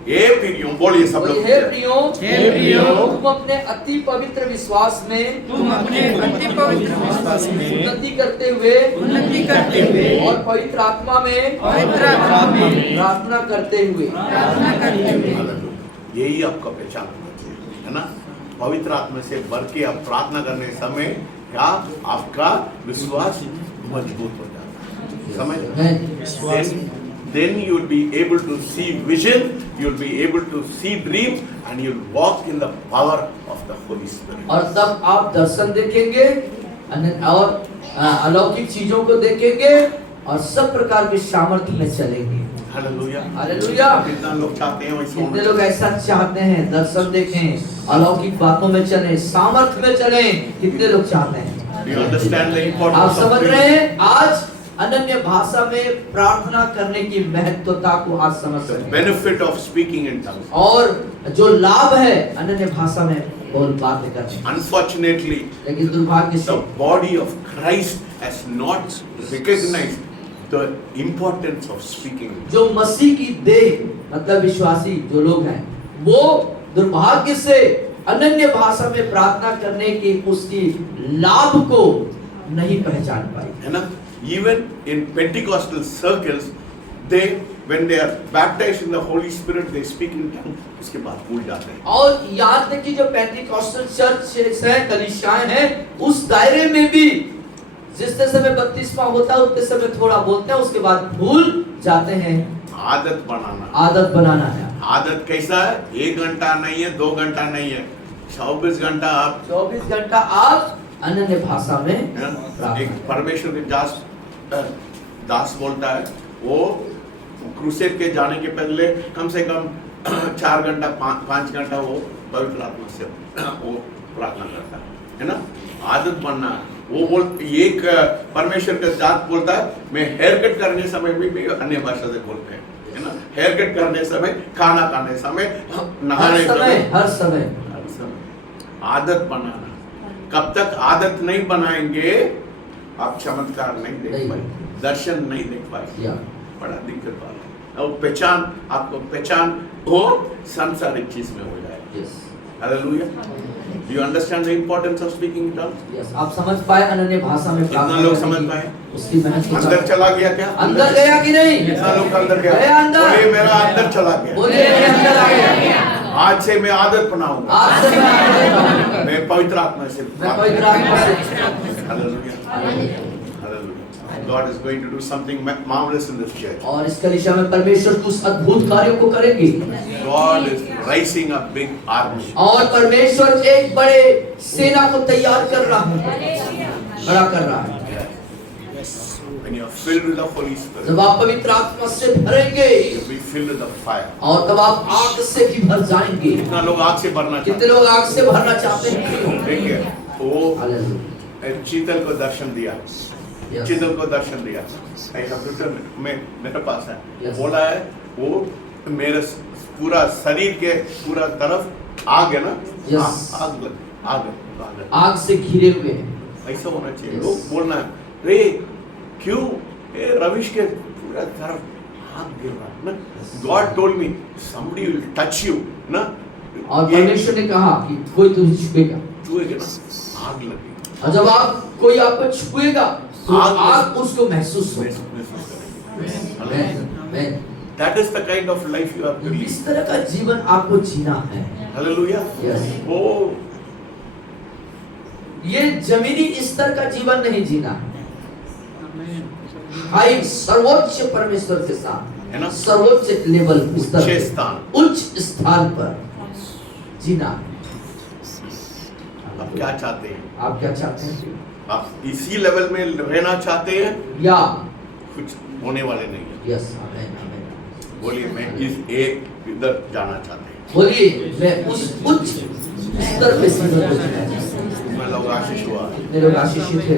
ये प्रियो बोलिए सब लोग। हे प्रियो, हे प्रियो, तुम अपने अति पवित्र विश्वास में तुम अपने अति पवित्र विश्वास में उन्नति करते हुए और पवित्र आत्मा में प्रार्थना करते हुए हालेलुया। यही आपका पहचान होना चाहिए, है ना? पवित्र आत्मा से भर के आप प्रार्थना करने समय क्या आपका विश्वास मजबूत हो जाता है। समझ Amen. then you will be able to see vision, you will be able to see dream, and you will walk in the power of the Holy Spirit. और तब आप दर्शन देखेंगे और अलौकिक चीजों को देखेंगे और सब प्रकार के सामर्थ्य में चलेंगे। Hallelujah. हालेलुया। कितना लोग चाहते हैं वैसे कितने लोग ऐसा चाहते हैं, दर्शन देखें, अलौकिक बातों में चलें, सामर्थ्य में चलें, कितने लोग चाहते हैं? Do you understand the importance आप of समझ prayer? रहे हैं? आज अनन्य भाषा में प्रार्थना करने की महत्वता को आज समझ The सकते हैं benefit of speaking in tongues. और जो लाभ है अनन्य भाषा में बोल बातें करने। Unfortunately, लेकिन दुर्भाग्य से the body of Christ has not recognized the importance of speaking. जो मसीह की देह मतलब विश्वासी जो लोग हैं वो दुर्भाग्य से अनन्य भाषा में प्रार्थना करने की उसकी लाभ को नहीं पहचान पाई, है ना? Even in Pentecostal circles, when they are baptized in the Holy Spirit, they speak in tongues. उसके बाद भूल जाते हैं। और यहाँ तक कि जो पेंटिकॉस्टल चर्च है, कलीसियाएं हैं, उस दायरे में भी जितने समय बपतिस्मा होता है उतने समय थोड़ा बोलते हैं, उसके बाद भूल जाते हैं। आदत बनाना। आदत बनाना है। आदत कैसा है? 1 घंटा नहीं है, 2 घंटा नहीं है, 24 घंटा आप 24 घंटा आप अनन्य भाषा में एक परमेश्वर के दास बोलता है, वो क्रूसेड के जाने के पहले कम से कम 4 घंटा 5 घंटा वो पवित्र आत्मा से वो प्रार्थना करता है ना? आदत बनना। वो एक परमेश्वर का दास बोलता है, मैं हेयर कट करने समय भी अन्य भाषा से बोलते हैं, है ना? हेयर कट करने समय, खाना खाने समय, नहाने समय, हर समय आदत बनाना। कब तक आदत नहीं बनाएंगे आप चमत्कार नहीं देख पाए, दर्शन नहीं देख पाए, बड़ा दिक्कत वाला है। और पहचान, आपको पहचान हो सांसारिक चीज में हो जाए। Hallelujah. Do you understand the importance of speaking in tongues? Yes, आप समझ पाए अनन्य भाषा में कितना लोग समझ पाए? उसकी महत्व अंदर चला गया क्या? अंदर गया कि नहीं? कितना लोग का अंदर गया? गया अंदर। बोले मेरा अंदर चला गया। बोले मेरे अंदर आ गया। आज से मैं आदत बनाऊंगा। आज से मैं आदत बनाऊंगा। मैं पवित्र आत्मा से। मैं पवित्र आत्मा से। Hallelujah. God is going to do something marvelous in this church. और इस कलीसिया में परमेश्वर कुछ अद्भुत कार्यों को करेंगे। God is rising a big army. और परमेश्वर एक बड़े सेना को तैयार कर रहा है, बड़ा कर रहा है। When you are filled with the Holy Spirit, जब आप पवित्र आत्मा से भरेंगे, you will be filled with the fire. और तब आप आग से भी भर जाएंगे। कितना लोग आग से भरना चाहते कितने लोग आग से भरना चाहते हैं? देखिए, वो हालेलुया। चीतल को दर्शन दिया, चीतल को दर्शन दिया। मेरे पास है, Yes. बोला है वो मेरे पूरा शरीर के पूरा तरफ आग है ना? Yes. आग आग से घिरे हुए हैं। ऐसा होना चाहिए। Yes. लोग बोलना है, रे क्यों रविश के पूरा तरफ आग गिर रहा है ना? God told me somebody will touch you ना? और परमेश्वर ने कहा कि कोई तुझे छुएगा, छुएगा ना, आग लगेगी। और जब आप कोई आपको छुएगा तो आग उसको महसूस होगा। That is the kind of life you have to live. इस तरह का जीवन आपको जीना है। Hallelujah. Yes. वो ये जमीनी स्तर का जीवन नहीं जीना है, हाई सर्वोच्च परमेश्वर के साथ है ना? सर्वोच्च लेवल स्तर, उच्च स्थान। उच्च स्थान पर जीना है। आप क्या चाहते हैं? आप क्या चाहते हैं? आप इसी लेवल में रहना चाहते हैं? या कुछ होने वाले नहीं है। यस, आमेन, आमेन। बोलिए मैं इधर जाना चाहते हैं। बोलिए मैं उस उच्च स्तर पे सीधा पहुंचना चाहता हूं। मैं लोग आशीष हुआ। कितने लोग आशीषित हुए?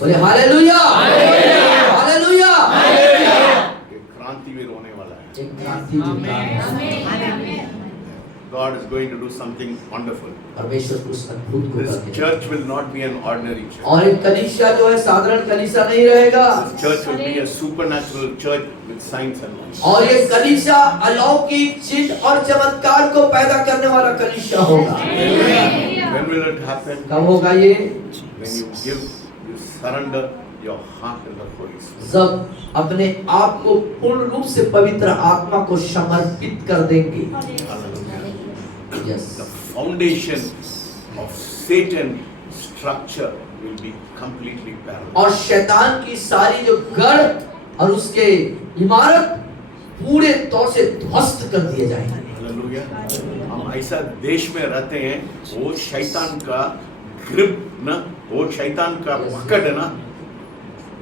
बोले हालेलुया, हालेलुया। एक क्रांतिवीर होने वाला है। एक क्रांति God is going to do something wonderful. परमेश्वर कुछ अद्भुत को This करेगा। church will not be an ordinary church. और एक कलीसिया जो है साधारण कलीसिया नहीं रहेगा, This church will be a supernatural church with signs and wonders. और ये कलीसिया अलौकिक चिन्ह और चमत्कार को पैदा करने वाला कलीसिया होगा। When will it happen? कब होगा ये? When you surrender your heart in the Holy Spirit. जब अपने आप को पूर्ण रूप से पवित्र आत्मा को समर्पित कर देंगे। Hallelujah. Yes. The foundation of Satan structure will be completely paralyzed. और शैतान की सारी जो गढ़ और उसके इमारत पूरे तौर से ध्वस्त कर दिए जाएंगे। हालेलुया। हम ऐसा देश में रहते हैं, वो शैतान का ग्रिप ना, वो शैतान का पकड़ ना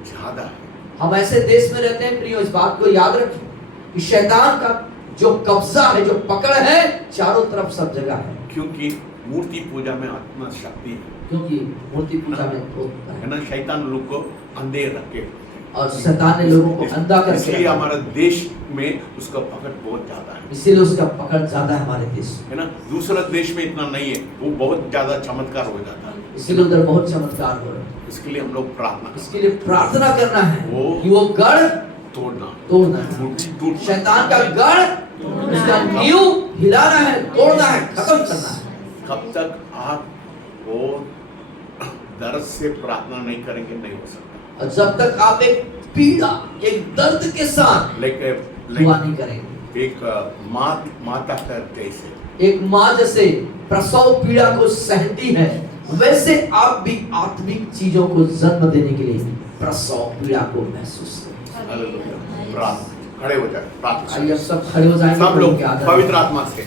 ज्यादा है। हम ऐसे देश में रहते हैं प्रियो, इस बात को याद रखें कि शैतान का जो कब्जा है, जो पकड़ है, चारों तरफ सब जगह है। क्योंकि मूर्ति पूजा में आत्मा शक्ति है, क्योंकि मूर्ति पूजा में होता है है ना। शैतान लोग को अंधे रखे और शैतान ने लोगों को अंधा कर इसलिए दिया, हमारा देश में उसका पकड़ बहुत ज्यादा है, इसीलिए उसका पकड़ ज्यादा है हमारे देश में। है ना। दूसरा देश में इतना नहीं है, वो बहुत ज्यादा चमत्कार हो जाता है। इसीलिए उधर बहुत चमत्कार हो रहे हैं। इसके लिए हम लोग प्रार्थना करें, इसके लिए प्रार्थना करना है वो- कि वो गढ़ तोड़ना तोड़ना है, मूर्ति टूटना। शैतान का गढ़ उसका नींव हिलाना है, तोड़ना है, खत्म करना है। कब तक आप वो दर्द से प्रार्थना नहीं करेंगे, नहीं हो सकता। और जब तक आप एक पीड़ा, एक दर्द के साथ दुआ नहीं करेंगे। एक माता का जैसे, एक माँ जैसे प्रसव पीड़ा को सहती है, वैसे आप भी आत्मिक चीजों को जन्म देने के लिए प्रसव पीड़ा को महसूस करें। हालेलुया। प्रार्थना, खड़े हो जाए, प्रार्थना। आइए अब सब खड़े हो जाएंगे सब लोग प्रभु के आदर में। पवित्र आत्मा से